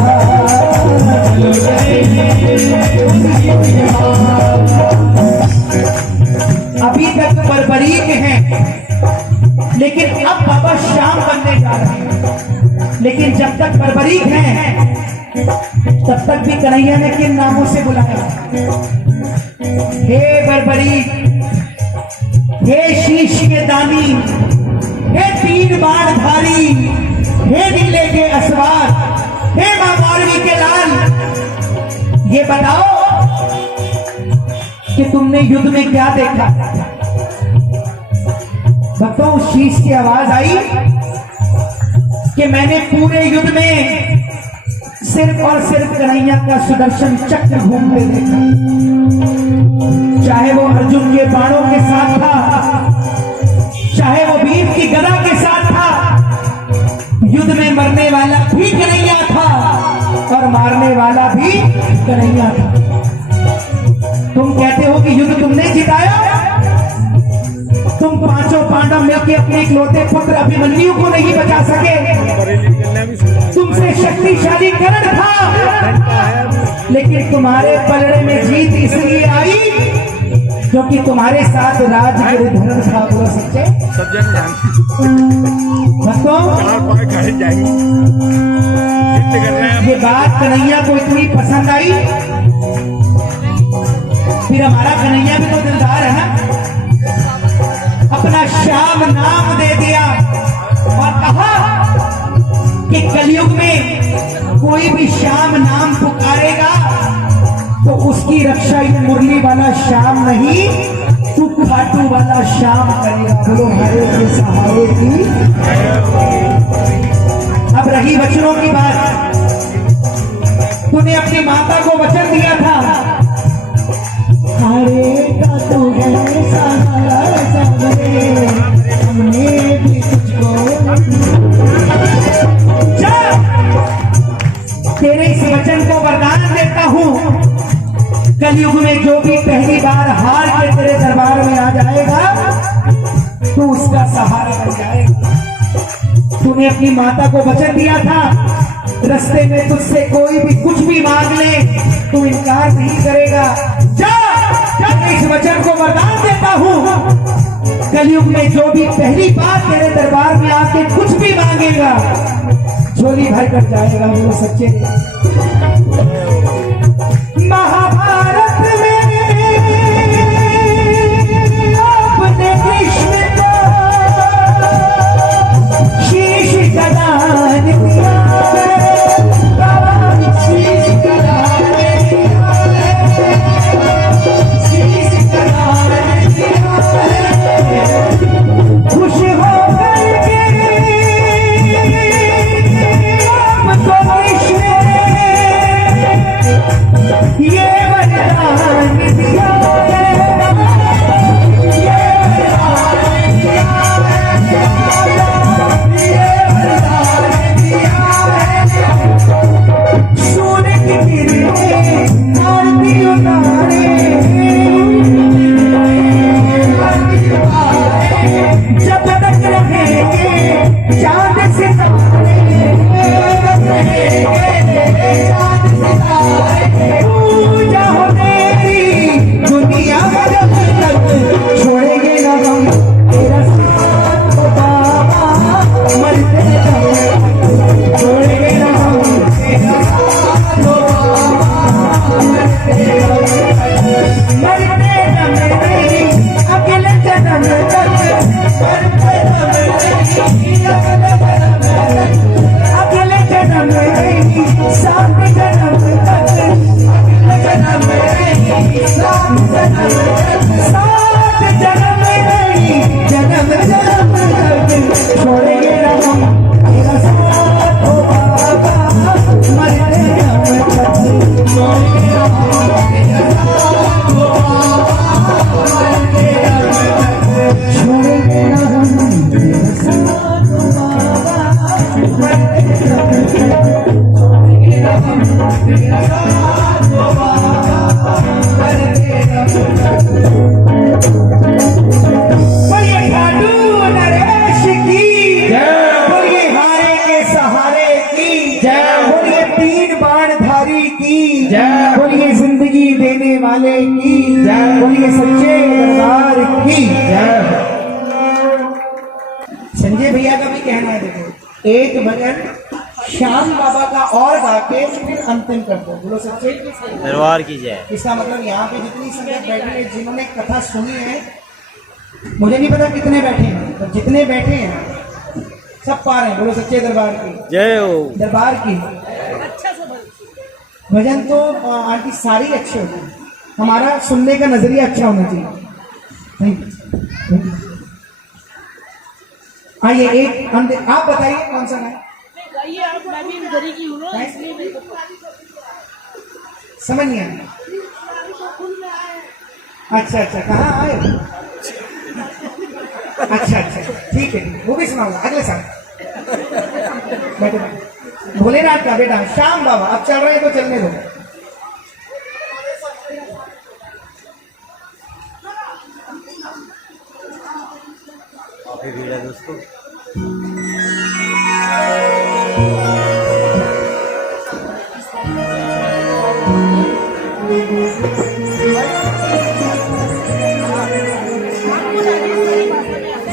चलो चले उस शीशे के पास। अभी तक बरबरीक हैं, लेकिन अब बाबा श्याम बनने जा रहे हैं। लेकिन जब तक बरबरीक हैं तब तक भी कन्हैया ने किन नामों से बुलाया? हे बरबरीक, हे शीश के दानी, हे तीन बाण धारी, हे नीले के असवार, हे मां मालवी के लाल, ये बताओ कि तुमने युद्ध में क्या देखा? भक्तों, शीश की आवाज आई कि मैंने पूरे युद्ध में सिर्फ और सिर्फ कन्हैया का सुदर्शन चक्र घूमते देखा। चाहे वो अर्जुन के बाणों के साथ था, चाहे वो भीम की गदा के साथ था, युद्ध में मरने वाला भी कन्हैया था और मारने वाला भी कन्हैया था। तुम कहते हो कि युद्ध तुमने जिताया? तुम पांचों पांडव मिलकर अपने इकलौते पुत्र अभिमन्यु को नहीं बचा सके। तुमसे शक्तिशाली कर्ण था, लेकिन तुम्हारे पलड़े में जीत इसलिए आई क्योंकि तुम्हारे साथ राजगिरिधर था। बोलो सच्चे भक्तों, ये बात कन्हैया को इतनी पसंद आई, फिर हमारा कन्हैया भी तो दिलदार है ना, अपना श्याम नाम दे दिया और कहा कि कलयुग में कोई भी श्याम नाम पुकारेगा तो उसकी रक्षा ये मुरली वाला श्याम नहीं, तू खाटू वाला श्याम करेगा। बोलो हरे के सहारे की। अब रही वचनों की बात, तूने अपनी माता को वचन दिया था, हरे का तू है सहारा सबरे, हमने भी तुझको। तेरे इस वचन को वरदान देता हूँ, कलयुग में जो भी पहली बार हार के तेरे दरबार में आ जाएगा तू उसका सहारा बन जाएगा। तूने अपनी माता को वचन दिया था, रास्ते में तुझसे कोई भी कुछ भी मांग ले तू इनकार नहीं करेगा। जा, इस वचन को वरदान देता हूँ, कलयुग में जो भी पहली बार तेरे दरबार में आके कुछ भी मांगेगा झोली भर कर जाएगा। वो सच्चे महाभारत में आपने कृष्ण को शीश गदान दिया, शीश गदान दिया, शीश गदान दिया। खुश हो करके आपको कृष्ण ये वरदान दिया है, ये वरदान दिया है, ये वरदान दिया है। सूर्य की किरणें आरती उतारे, जब तक रहेंगे चांद सितारे, रहेंगे चांद सितारे। पूजा हो तेरी वाले की जय, बोलिए सच्चे दरबार की जय। संजय भैया का भी कहना है, देखो एक भजन श्याम बाबा का और गा के फिर अंतिम कर दो, बोलो सच्चे दरबार की जय। इसका मतलब यहाँ पे जितनी संगत बैठी है, जिन्होंने कथा सुनी है, मुझे नहीं पता कितने बैठे हैं, तो जितने बैठे हैं सब पा रहे हैं, बोलो सच्चे दरबार की जय हो। दरबार की। भजन तो आंटी सारी अच्छे होते हैं, हमारा सुनने का नजरिया अच्छा होना चाहिए। आइए एक आप बताइए कौन सा है, मैं भी इधर ही की हूँ ना, इसलिए मेरे को समझ नहीं आया। अच्छा अच्छा, कहाँ आए? अच्छा अच्छा, ठीक है, वो भी सुनाऊंगा अगले साल। बैठो, भोलेनाथ का बेटा श्याम बाबा, अब चल रहे हैं तो चलने दो। काफी भीड़ है दोस्तों।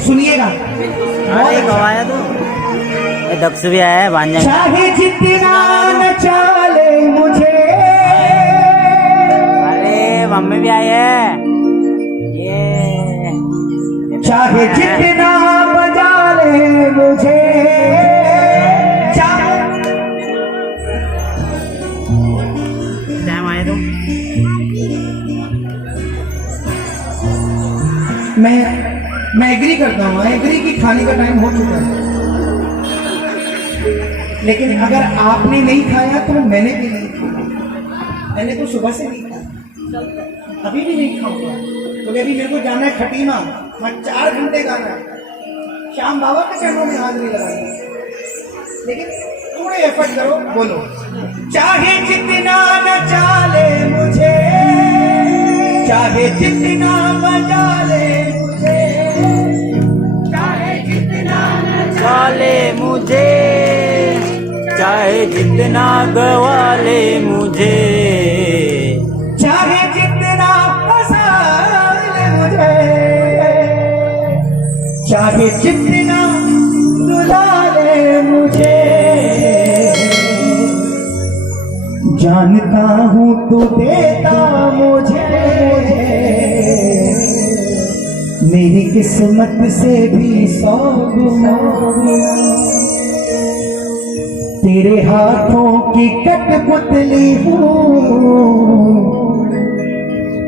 सुनिएगा, अरे कब आया तू? दक्ष भी आया है भांजा। चाहे जितना न चाले मुझे, अरे मम्मी भी आई है। ये चाहे जितना बजा ले मुझे, टाइम आए तुम। मैं एग्री करता हूँ, एग्री की खाने का टाइम हो चुका है, लेकिन अगर आपने नहीं खाया तो मैंने भी नहीं खाया। मैंने तो सुबह से नहीं खाया, अभी भी नहीं खाऊंगा, तो अभी मेरे को जाना है खटीमा, मैं 4 घंटे गाना है, श्याम बाबा के चरणों में हाथ नहीं लगाना, लेकिन थोड़े एफर्ट करो, बोलो चाहे जितना न चाले मुझे, चाहे जितना बजा ले मुझे, चाहे जितना न चाले मुझे, चाहे जितना गवा ले मुझे, चाहे जितना फंसा ले मुझे, चाहे जितना रुला ले मुझे, जानता हूँ तू देता मुझे मेरी किस्मत से भी 100 गुना, तेरे हाथों की कठपुतली हूँ,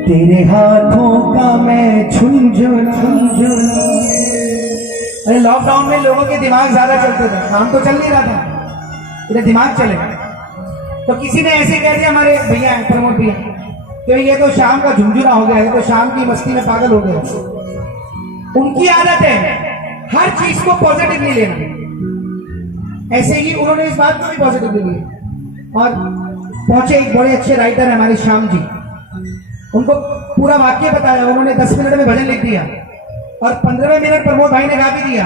तेरे हाथों का मैं झुनझुन झुनझुन। अरे लॉकडाउन में लोगों के दिमाग ज्यादा चलते थे, काम तो चल नहीं रहा था, तेरे दिमाग चले, तो किसी ने ऐसे कह दिया, हमारे भैया हैं प्रमोद भैया, तो ये तो शाम का झुंझुना हो गया है, तो शाम की मस्ती में पागल हो गया। उनकी आदत है हर चीज को पॉजिटिवली लेना, ऐसे ही उन्होंने इस बात को भी पॉजिटिवली लिया, और पहुंचे एक बड़े अच्छे राइटर है हमारे श्याम जी, उनको पूरा वाक्य बताया, उन्होंने 10 मिनट में भजन लिख दिया, और 15वें मिनट प्रमोद भाई ने गा भी दिया,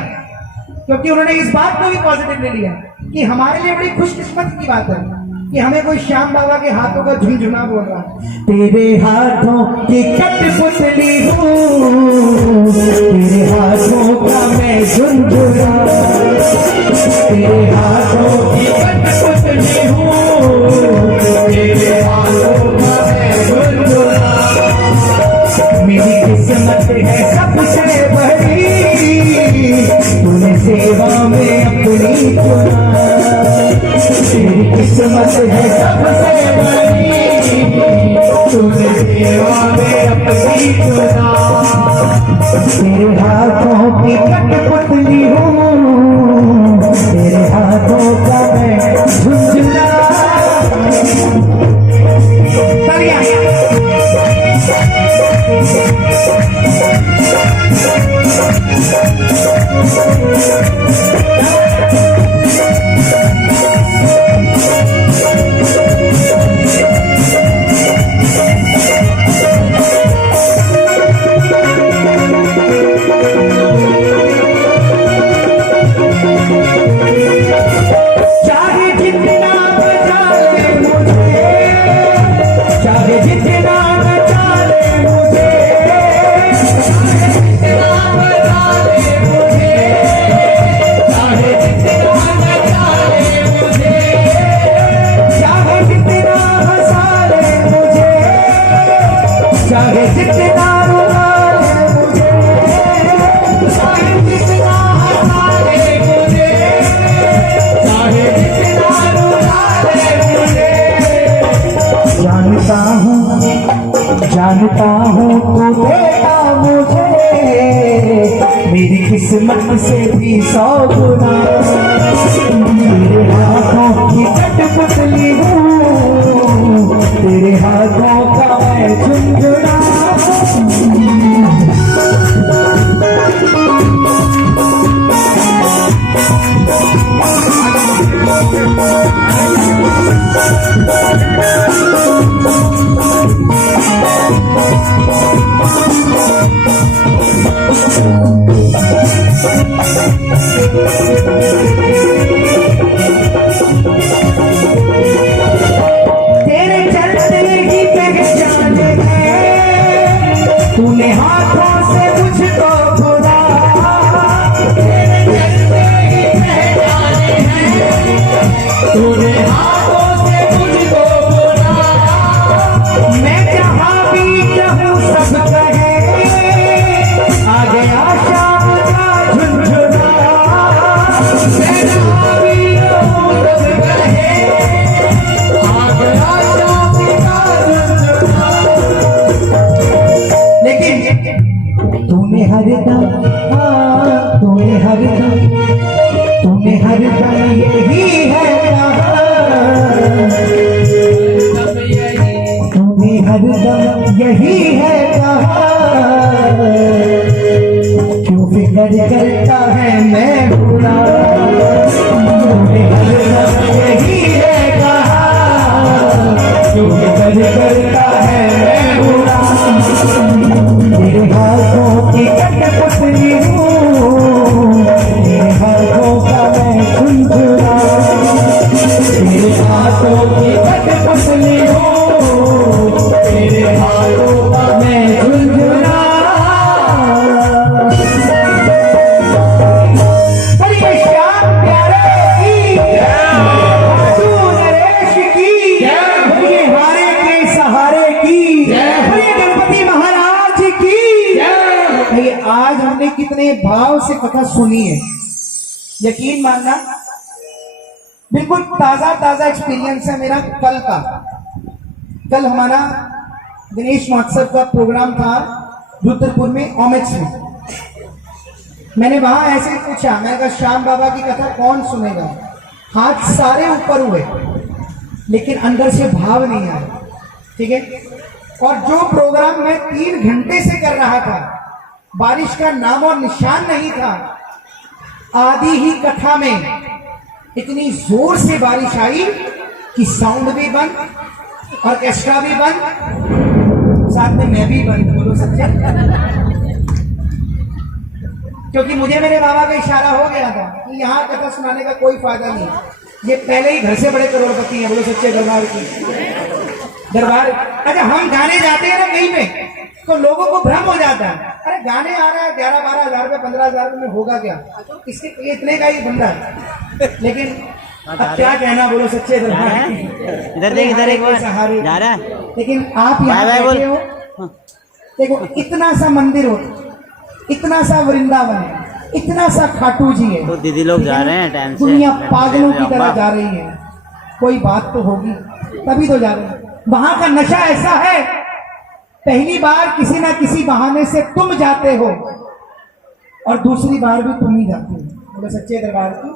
क्योंकि उन्होंने इस बात को भी पॉजिटिवली लिया कि हमारे लिए बड़ी खुशकिस्मत की बात है कि हमें कोई श्याम बाबा के हाथों का झुनझुना बोल रहा है। तेरे हाथों की कठपुतली हूँ, तेरे हाथों का मैं झुनझुना, तेरे हाथों की कठपुतली हूँ, तेरे हाथों का मैं झुनझुना, मेरी किस्मत है सबसे बड़ी, तूने सेवा में अपनी चुना, तेरी किस्मत है सबसे बड़ी, तूने सेवा में अपनी चुना, तेरे हाथों की कठपुतली हूँ, तेरे हाथों का मैं झुनझुना। चाहे जितना बचा ले मुझे, चाहे जितना बचा चाहे जितना रुला ले मुझे, चाहे जितना हंसा ले मुझे, चाहे जितना रुला ले मुझे। जानता हूँ तू देता मुझे मेरी किस्मत से भी 100 गुना। तेरे हाथों की कठपुतली हूँ, तेरे हाथों का मैं झुंझुना। तेरे चलते ही पहचान है, तूने हाथों से मुझको बुला। तेरे चलते ही पहचान है, तूने हाथों से मुझको बुला। मैं जहाँ भी जाऊँ सब कहे आ गया शाम का झुनझुना। मैं जहाँ भी जाऊँ सब कहे आ गया शाम का झुनझुना। लेकिन तूने हरदम, हाँ तूने हरदम यही है कहा, तूने हरदम यही है कहा। क्यों फिक्र करता है मैं बुरा, तूने हरदम यही है कहा। क्यों फिक्र करता है मैं बुरा। तेरे हाथों की कठपुतली हूँ, तेरे हाथों का मैं झुनझुना। तेरे हाथों की कठपुतली हूँ, तेरे हाथों का मैं झुनझुना। बड़ी श्याम प्यारे की, तू नरेश की, बड़ी हारे के सहारे की, बड़ी गणपति महाराज की। ये आज हमने कितने भाव से कथा सुनी है, यकीन मानना बिल्कुल ताजा ताजा एक्सपीरियंस है मेरा। कल हमारा गणेश महोत्सव का प्रोग्राम था रुद्रपुर में ओमेक्स में। मैंने वहां ऐसे ही पूछा, मैंने कहा श्याम बाबा की कथा कौन सुनेगा। हाथ सारे ऊपर हुए लेकिन अंदर से भाव नहीं आया, ठीक है। और जो प्रोग्राम मैं 3 घंटे से कर रहा था, बारिश का नाम और निशान नहीं था। आधी ही कथा में इतनी जोर से बारिश आई कि साउंड भी बंद, ऑर्केस्ट्रा भी बंद, साथ में मैं भी बंद। बोलो सच्चा, क्योंकि मुझे मेरे बाबा का इशारा हो गया था कि यहाँ कथा सुनाने का कोई फायदा नहीं, ये पहले ही घर से बड़े करोड़पति हैं। बोलो सच्चे दरबार की दरबार। अच्छा, हम गाने जाते हैं ना कहीं पे तो लोगों को भ्रम हो जाता है, अरे गाने आ रहा है 11-12 हजार रुपए 15 हजार रुपए में होगा क्या, इसके इतने का ही बंदा है। लेकिन अब क्या कहना, बोलो सच्चे दरबार। इधर देख, इधर एक बार जा रहा है। लेकिन आप यहाँ बैठे हो, देखो इतना सा मंदिर हो, इतना सा वृंदावन है, इतना सा खाटू जी है, तो दीदी लोग जा रहे हैं टाइम से। दुनिया पागलों की तरह जा रही है। कोई बात तो होगी तभी तो जा रहे हैं। वहां का नशा ऐसा है, पहली बार किसी ना किसी बहाने से तुम जाते हो और दूसरी बार भी तुम ही जाते हो। बोले सच्चे दरबार की।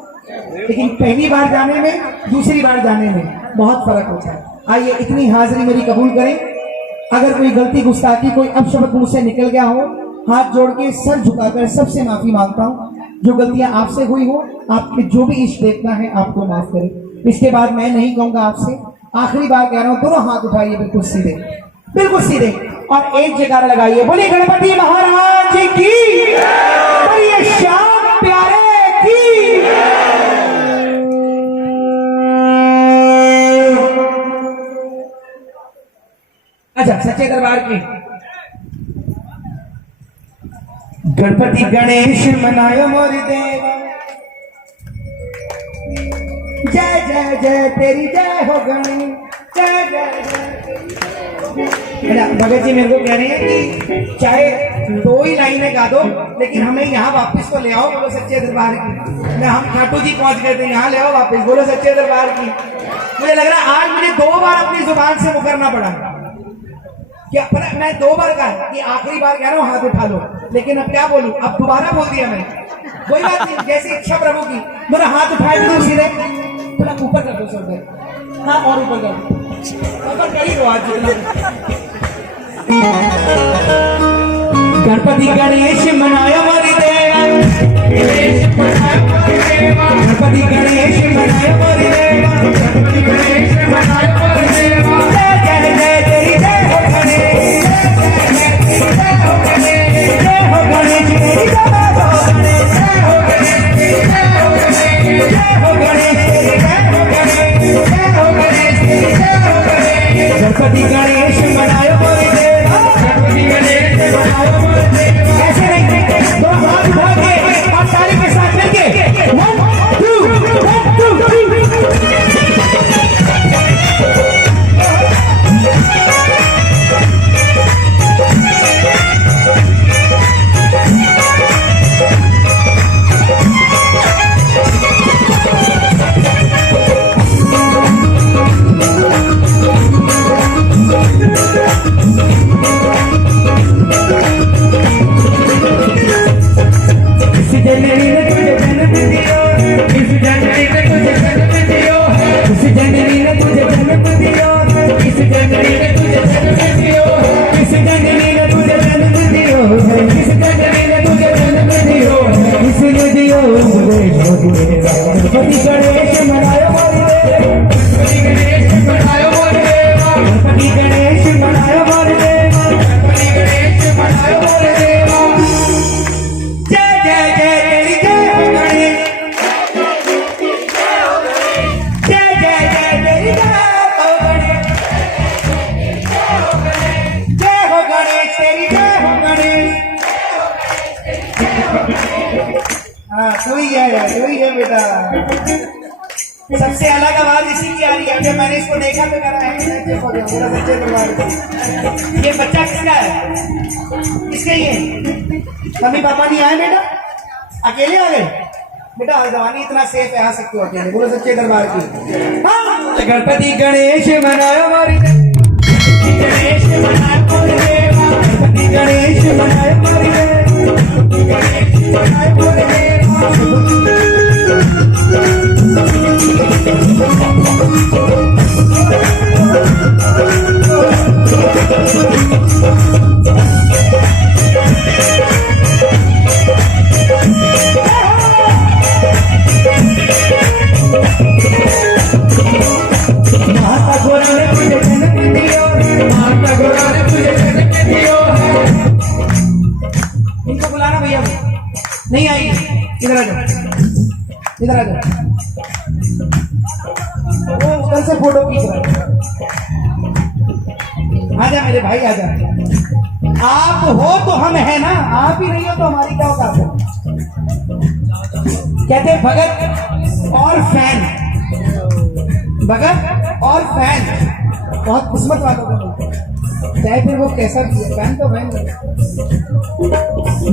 लेकिन पहली बार जाने में, दूसरी बार जाने में बहुत फर्क होता है। आइए इतनी हाजिरी मेरी कबूल करें। अगर कोई गलती गुस्ताखी कोई अपशब्द मुंह से निकल गया हो, हाथ जोड़ के सर झुकाकर सबसे माफी मांगता हूँ। जो गलतियां आपसे हुई हो, आपके जो भी इष्ट देवता है आपको माफ करें। इसके बाद मैं नहीं कहूंगा आपसे, आखिरी बार कह रहा हूं, दोनों हाथ उठाइए बिल्कुल सीधे, बिल्कुल सीधे, और एक जगह लगाइए। बोलिए गणपति महाराज की, बोलिए श्याम प्यारे की। अच्छा, सच्चे दरबार की। गणपति गणेश मनायो मोर देवा, जय जय जय तेरी जय हो गणेश, जय जय जय। भगत जी मेरे को कह रहे हैं कि चाहे 2 ही लाइनें गा दो, लेकिन हमें यहाँ वापस तो ले आओ, बोलो सच्चे दरबार की। मैं हम खाटू जी पहुंच गए थे, यहाँ ले आओ वापस, बोलो सच्चे दरबार की। मुझे लग रहा है आज मुझे 2 बार अपनी जुबान से मुकरना पड़ा। क्या मैं 2 बार कहा कि आखिरी बार कह रहा हूँ हाथ उठा लो, लेकिन अब क्या बोलूं, अब दोबारा बोल दिया मैंने। कोई बात नहीं, जैसी इच्छा प्रभु की। मेरा हाथ उठाए तो सीधे थोड़ा ऊपर कर दो सर, हाँ और ऊपर कर दो, ऊपर कर ही दो आज जितना। गणपति गणेश मनाया मारी देवा, गणपति गणेश मनाया मारी देवा, गणपति गणेश मनाया मारी देवा। जय जय जय तेरी जय हो गणेश, जय हो गणेश, जय हो गणेश तेरी जय हो गणेश, जय हो गणेश तेरी जय हो गणेश, जय हो गणेश तेरी जय हो गणेश, जय हो गणेश तेरी जय हो गणेश। गणपति गणेश मनाया मारी देवा, गणपति गणेश मनाया मारी देवा। ऐसे नहीं, 2 हाथ उठा के और ताली के साथ मिलके 1 2 1 2 3। वही है बेटा। सबसे अलग आवाज इसी की आ रही है। जब मैंने इसको देखा तो कह रहा है सच्चे दरबार। ये बच्चा किसका है? किसके ये? मम्मी पापा नहीं आए बेटा? अकेले आ गए बेटा? जवानी इतना सेफ है, आ सकते हो अकेले। बोलो सच्चे दरबार की। गणपति गणेश मनायो मारी, गणेश मनायो मारी, गणपति गणेश मनायो मारी, गणेश मनायो मारी। माता गोरा ने तुझे जन्म दियो, माता गोरा ने तुझे जन्म दियो है। इनको बुलाना भैया, नहीं आई, इधर आ जाओ, इधर आ जाओ। वो उधर से फोटो खींच रहा है। आजा मेरे भाई आजा। आप हो तो हम है ना, आप ही नहीं हो तो हमारी क्या औकात है। कहते भगत और फैन, भगत और फैन बहुत किस्मत वालों को मिलते हैं, चाहे फिर वो कैसा भी है। फैन तो फैन।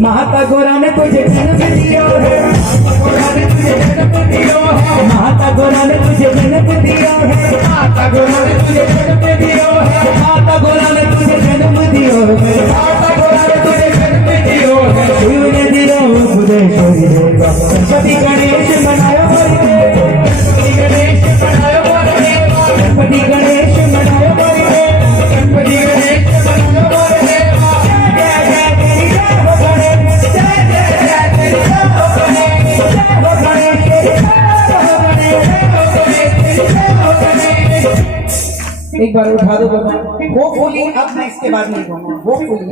माता गोरा ने तुझे जन्म दिया है, गोरा ने तुझे जन्म दिया है, माता गोरा ने तुझे जन्म दिया है, माता गोरा ने तुझे जन्म दिया है, माता गोरा ने तुझे जन्म दिया है, माता गोरा ने तुझे जन्म दिया है। शिव ने दिया बुद्धेश्वरी देवा। गणपति गणेश मनायो मारी, गणपति गणेश मनायो मारी, गणपति गणेश मनायो मारी, गणपति गणेश मनायो मारी। एक बार उठा दो होपफुली। अब मैं इसके बाद नहीं कहूँगा होपफुली।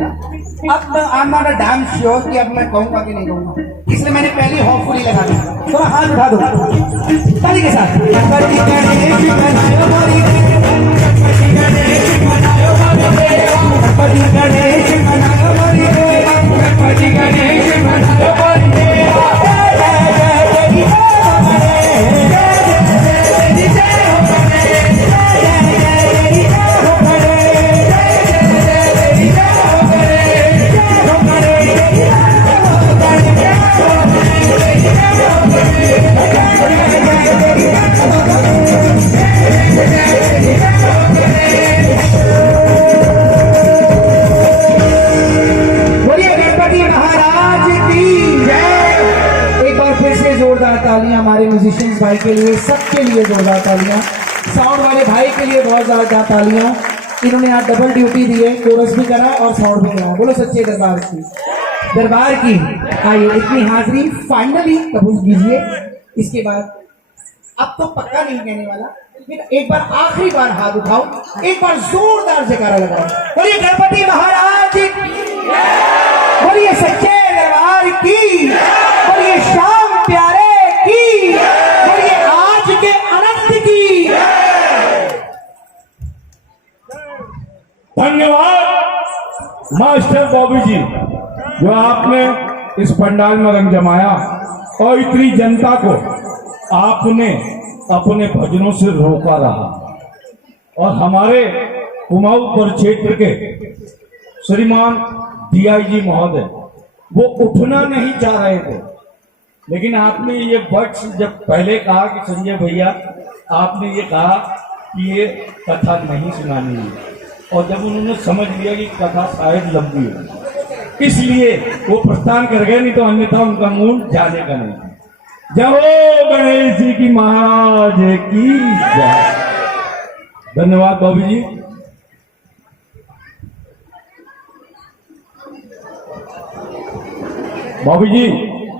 अब I am not a damn sure कि अब मैं कहूँगा कि नहीं कहूँगा, इसलिए मैंने पहले होपफुली लगा दिया। थोड़ा हाथ उठा दो ताली के साथ। गणपति गणेश मनायो मारी, गणपति गणेश मनायो मारी, गणपति गणेश मनायो मारी, गणपति गणेश मनायो मारी। जय जय जय जय जय तालियां हमारे म्यूजिशियंस भाई के लिए, सबके लिए जोरदार तालियां। साउंड वाले भाई के लिए बहुत ज्यादा तालियां। इन्होंने आज डबल ड्यूटी दी है, कोरस भी करा और साउंड भी करा। बोलो सच्चे दरबार की। आइए, इतनी हाजिरी फाइनली कबूल कीजिए। इसके बाद अब तो पक्का नहीं कहने वाला, लेकिन एक बार आखिरी बार हाथ उठाओ, एक बार जोरदार जयकारा लगाओ। बोलिए गणपति महाराज की, बोलिए सच्चे दरबार की, बोलिए श्याम प्यारे की, बोलिए आज के अनंत की। धन्यवाद मास्टर बॉबी जी, जो आपने इस पंडाल में रंग जमाया और इतनी जनता को आपने अपने भजनों से रोका रहा। और हमारे कुमाऊं परिक्षेत्र के श्रीमान DIG महोदय वो उठना नहीं चाह रहे थे, लेकिन आपने ये वर्ड्स जब पहले कहा कि संजय भैया आपने ये कहा कि ये कथा नहीं सुनानी है, और जब उन्होंने समझ लिया कि कथा शायद लंबी है, इसलिए वो प्रस्थान कर गए, नहीं तो अन्यथा उनका मूड जाने का नहीं। जय हो गणेश जी की महाराज की जय। धन्यवाद बॉबी जी। बॉबी जी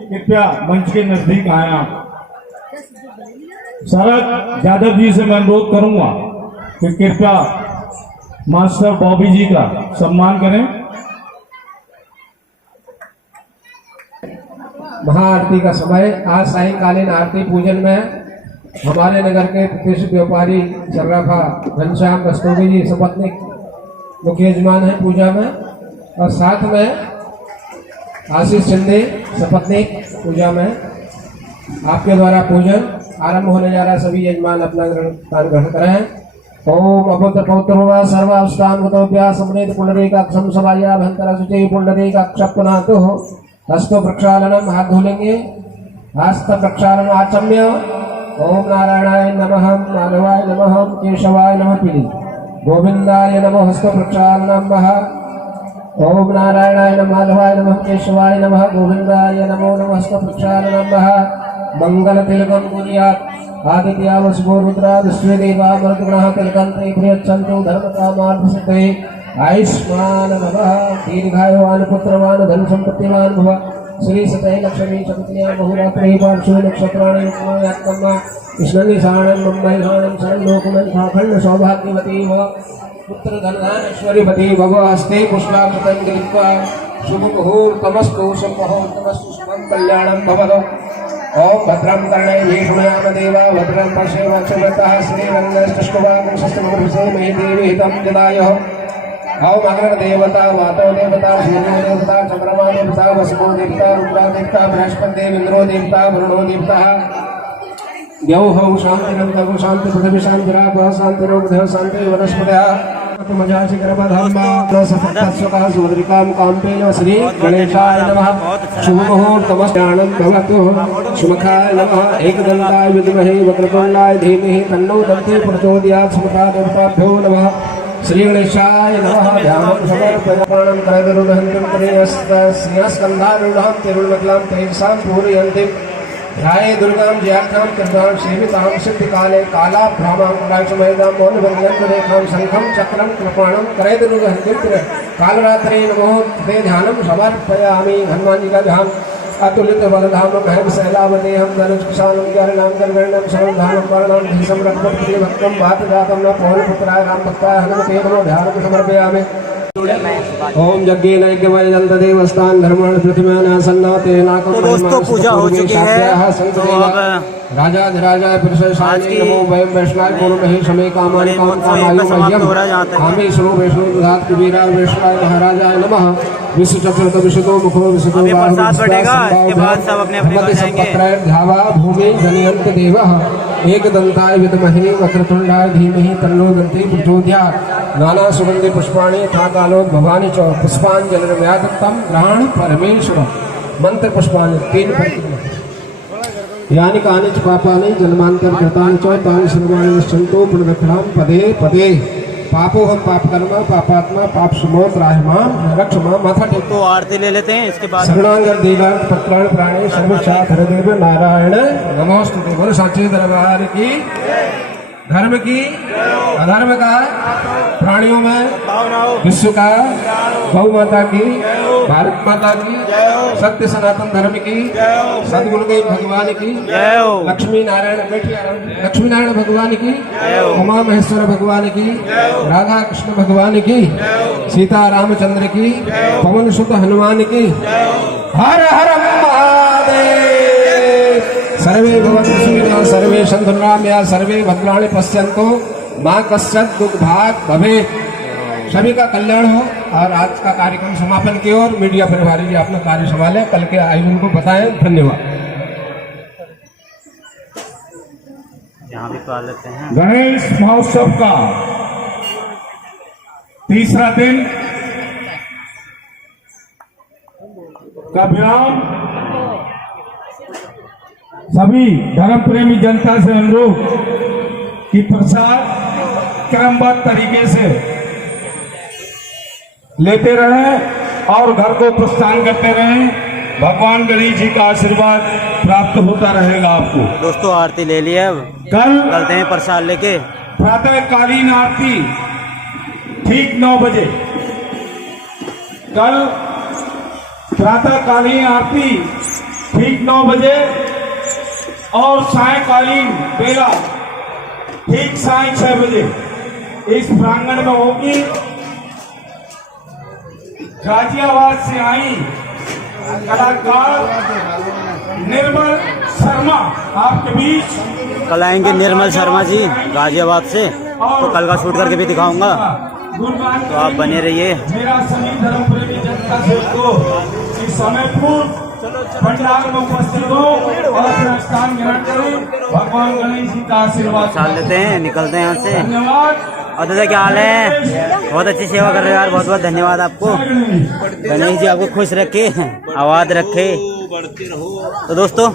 कृपया मंच के नजदीक आए आप। शरद यादव जी से मैं अनुरोध करूंगा कि कृपया मास्टर बॉबी जी का सम्मान करें। महाआरती का समय। आज सायंकालीन आरती पूजन में हमारे नगर के प्रतिष्ठित व्यापारी सर्राफा घनश्याम रस्तोगी जी सपत्नीक मुख्य यजमान है पूजा में, और साथ में आशीष शिंदे सपत्नीक पूजा में। आपके द्वारा पूजन आरंभ होने जा रहा, सभी यजमान अपना स्थान ग्रहण करें। ओम अपुत्र पौत्र सर्वाष्टांगतोभ्या समृत पुंडरीकाक्षम समाया भंतर शुचि पुंडरीकाक्षपुनातो हस्तो प्रक्षालनम, हाथ धोलेंगे, हस्त प्रक्षालन आचम्य। ओम नारायणाय नमः, माधवाय नमः, केशवाय नमः पीली, गोविंदाय नमः, हस्त प्रक्षालनम महा। ओम नारायणाय नमः, माधवाय नमः, केशवाय नमः, गोविंदाय नमो नमः, हस्त प्रक्षालनम महा। मंगल तिलकम कुर्यात् आदित्या वसुभो रुद्रा विश्वे देवा मरुद्गणः तिलकन्ते प्रियच्छन्तु धर्मकामार्थसिद्धये। आयुष्मान भवः, दीर्घायुवान पुत्रवान धन संपत्तिवान भव। श्री सतय लक्ष्मी चतुर्या बहुरात्रि पार्श्वे नक्षत्राणि उत्तमात्मा कृष्णनि सारणं मुंबई सारणं शरण लोकमन खाखंड सौभाग्यवती व पुत्र धनधानेश्वरीपति भव। हस्ते पुष्पाक्षतं गृहीत्वा शुभ मुहूर्तमस्तु, शुभ मुहूर्तमस्तु, शुभं कल्याणं भवतु। ओम भद्रं कर्णैः शृणुयाम देवा, भद्रं पश्येमाक्षभृतः श्रीरङ्गस्तुष्टुवागुंसस्तमगृहसे महि देवी हितं जदायुः। ओम अग्र देवता, वातो देवता, सूर्यो देवता, चंद्रमा देवता, वसुओ देवता, रुद्रा देवता, बृहस्पति देव, इंद्रो देवता, वरुणो देवता। द्यौः शान्तिरन्तः शान्ति पृथिवी शान्तिरापः शान्तिरोगधः शान्ति वनस्पतयः। मजासि गर्भधर्मा सफलतस्वकः सुभद्रिकां काम्पेन श्री गणेशाय नमः। शुभ मुहूर्तमस्यानं भवतु। सुमुखाय नमः, एकदन्ताय विद्महे वक्रतुण्डाय धीमहि तन्नो दन्ति प्रचोदयात्। सुमुखा देवताभ्यो नमः। श्री गणेशाय नमः। ध्यानं समर्पयामि। त्रयगरुदहन्तं त्रिस्कन्धारूढं तिरुन्नकलां तेजसां पूरयन्ति। ध्याये दुर्गां जयाख्यां कृतां सेवितां सिद्धिकाले कालाभ्रामां कुलाक्षमेधां मौनभङ्गरेखां शङ्खं चक्रं कृपाणं करैर्दुर्गहन्तीं कालरात्रे नमो ते ध्यानं समर्पयामि। हनुमान जी का ध्यान। अतुलित बलधाम भैरवशैलावतेहं धनुष्कुशालं ज्ञाननां गर्वेणं समधानं वर्णं धीशं रत्नप्रियभक्तं वातजातं न पौनपुत्राय रामभक्ताय हनुमते नमो। ध्यानं समर्पयामि। ओम यज्ञेन यज्ञमय जलतदेवस्थान धर्माण पृथ्व्यान सन्नाते नाकं। तो दोस्तों पूजा हो चुकी है, तो अब राजाधिराजाय पुरुषाय नमो वयं वैष्णवाय पूर्व महे शमे कामानि काम कामायु मह्यम कामे शुभ वैष्णव दधात कुबेरा वैष्णवाय महाराजाय नमः। विश्व चक्रत विशतो मुखो विशतो अभी प्रसाद बटेगा, इसके बाद सब अपने अपने घर जाएंगे। धावा भूमि जनयन्त देवः एकदन्ताय विद्महे वक्रतुण्डाय धीमहि तन्नो दन्ति प्रचोदयात्। नाना सुगंधि पुष्पाणि कालोद्भवानि च पुष्पाञ्जलिर्व्यादत्तं ग्रहण परमेश्वर। मंत्र पुष्पाणि 3 पंक्ति। यानि कानि च पापानि जन्मान्तरकृतानि च तानि सर्वाणि निश्चन्तो पुनर्दक्षिणां पदे पदे। पापो हम पाप कर्मा पापात्मा पाप सुमो त्राहिमाम रक्ष मां माथा टेक तो आरती ले लेते हैं, इसके बाद शरणांगर दीगांत पत्राण प्राणी सर्वशात हृदय नारायण नमोस्तुते। बोलो साचे दरबार की, धर्म की, अधर्म का, प्राणियों में, विश्व का, गौ माता की, भारत माता की, सत्य सनातन धर्म की, सदगुरु देव भगवान की, जय हो। लक्ष्मी नारायण लक्ष्मी नारायण भगवान की, उमा महेश्वर भगवान की, राधा कृष्ण भगवान की, सीता रामचंद्र की, पवन सुत हनुमान की, हर हर महादेव। सर्वे भवन्तु सुखिनः सर्वे सन्तु निरामया सर्वे भद्राणि पश्यन्तु मां कश्चित् दुर्भाग् भवेत्। सभी का कल्याण हो। और आज का कार्यक्रम समापन की ओर मीडिया प्रभारी जी अपना कार्य संभालें, कल के आयोजन को बताएं। धन्यवाद। यहाँ भी पा लेते हैं। गणेश महोत्सव का तीसरा दिन का विराम सभी धर्म प्रेमी जनता से अनुरोध कि प्रसाद क्रमबद्ध तरीके से लेते रहें और घर को प्रस्थान करते रहें। भगवान गणेश जी का आशीर्वाद प्राप्त होता रहेगा आपको। दोस्तों आरती ले लिया, अब कल चलते हैं प्रसाद लेके। प्रातःकालीन आरती ठीक 9 बजे, कल प्रातःकालीन आरती ठीक 9 बजे और सायंकालीन बेला ठीक साय 6 बजे इस प्रांगण में होगी। गाजियाबाद से आई कलाकार निर्मल शर्मा आपके बीच कल आएंगे निर्मल शर्मा जी गाजियाबाद से, तो कल का शूट करके भी दिखाऊंगा, तो आप बने रहिए। मेरा सभी धर्म प्रेमी जनता से को इस समय पूर्व भंडार में उपस्थित हो और अपना स्थान ग्रहण करें। भगवान गणेश जी का आशीर्वाद प्रसाद लेते हैं, निकलते हैं यहाँ से। धन्यवाद। और दादा क्या हाल है? बहुत अच्छी सेवा कर रहे हो यार, बहुत बहुत धन्यवाद आपको। गणेश जी आपको खुश रखे, आबाद रखे। तो दोस्तों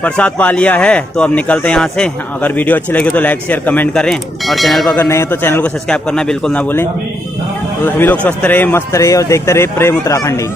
प्रसाद पा लिया है, तो अब निकलते हैं यहाँ से। अगर वीडियो अच्छी लगी तो लाइक शेयर कमेंट करें, और चैनल पर अगर नए हैं तो चैनल को सब्सक्राइब करना बिल्कुल ना भूलें। तो सभी लोग स्वस्थ रहे, मस्त रहे और देखते रहे प्रेम उत्तराखंडी।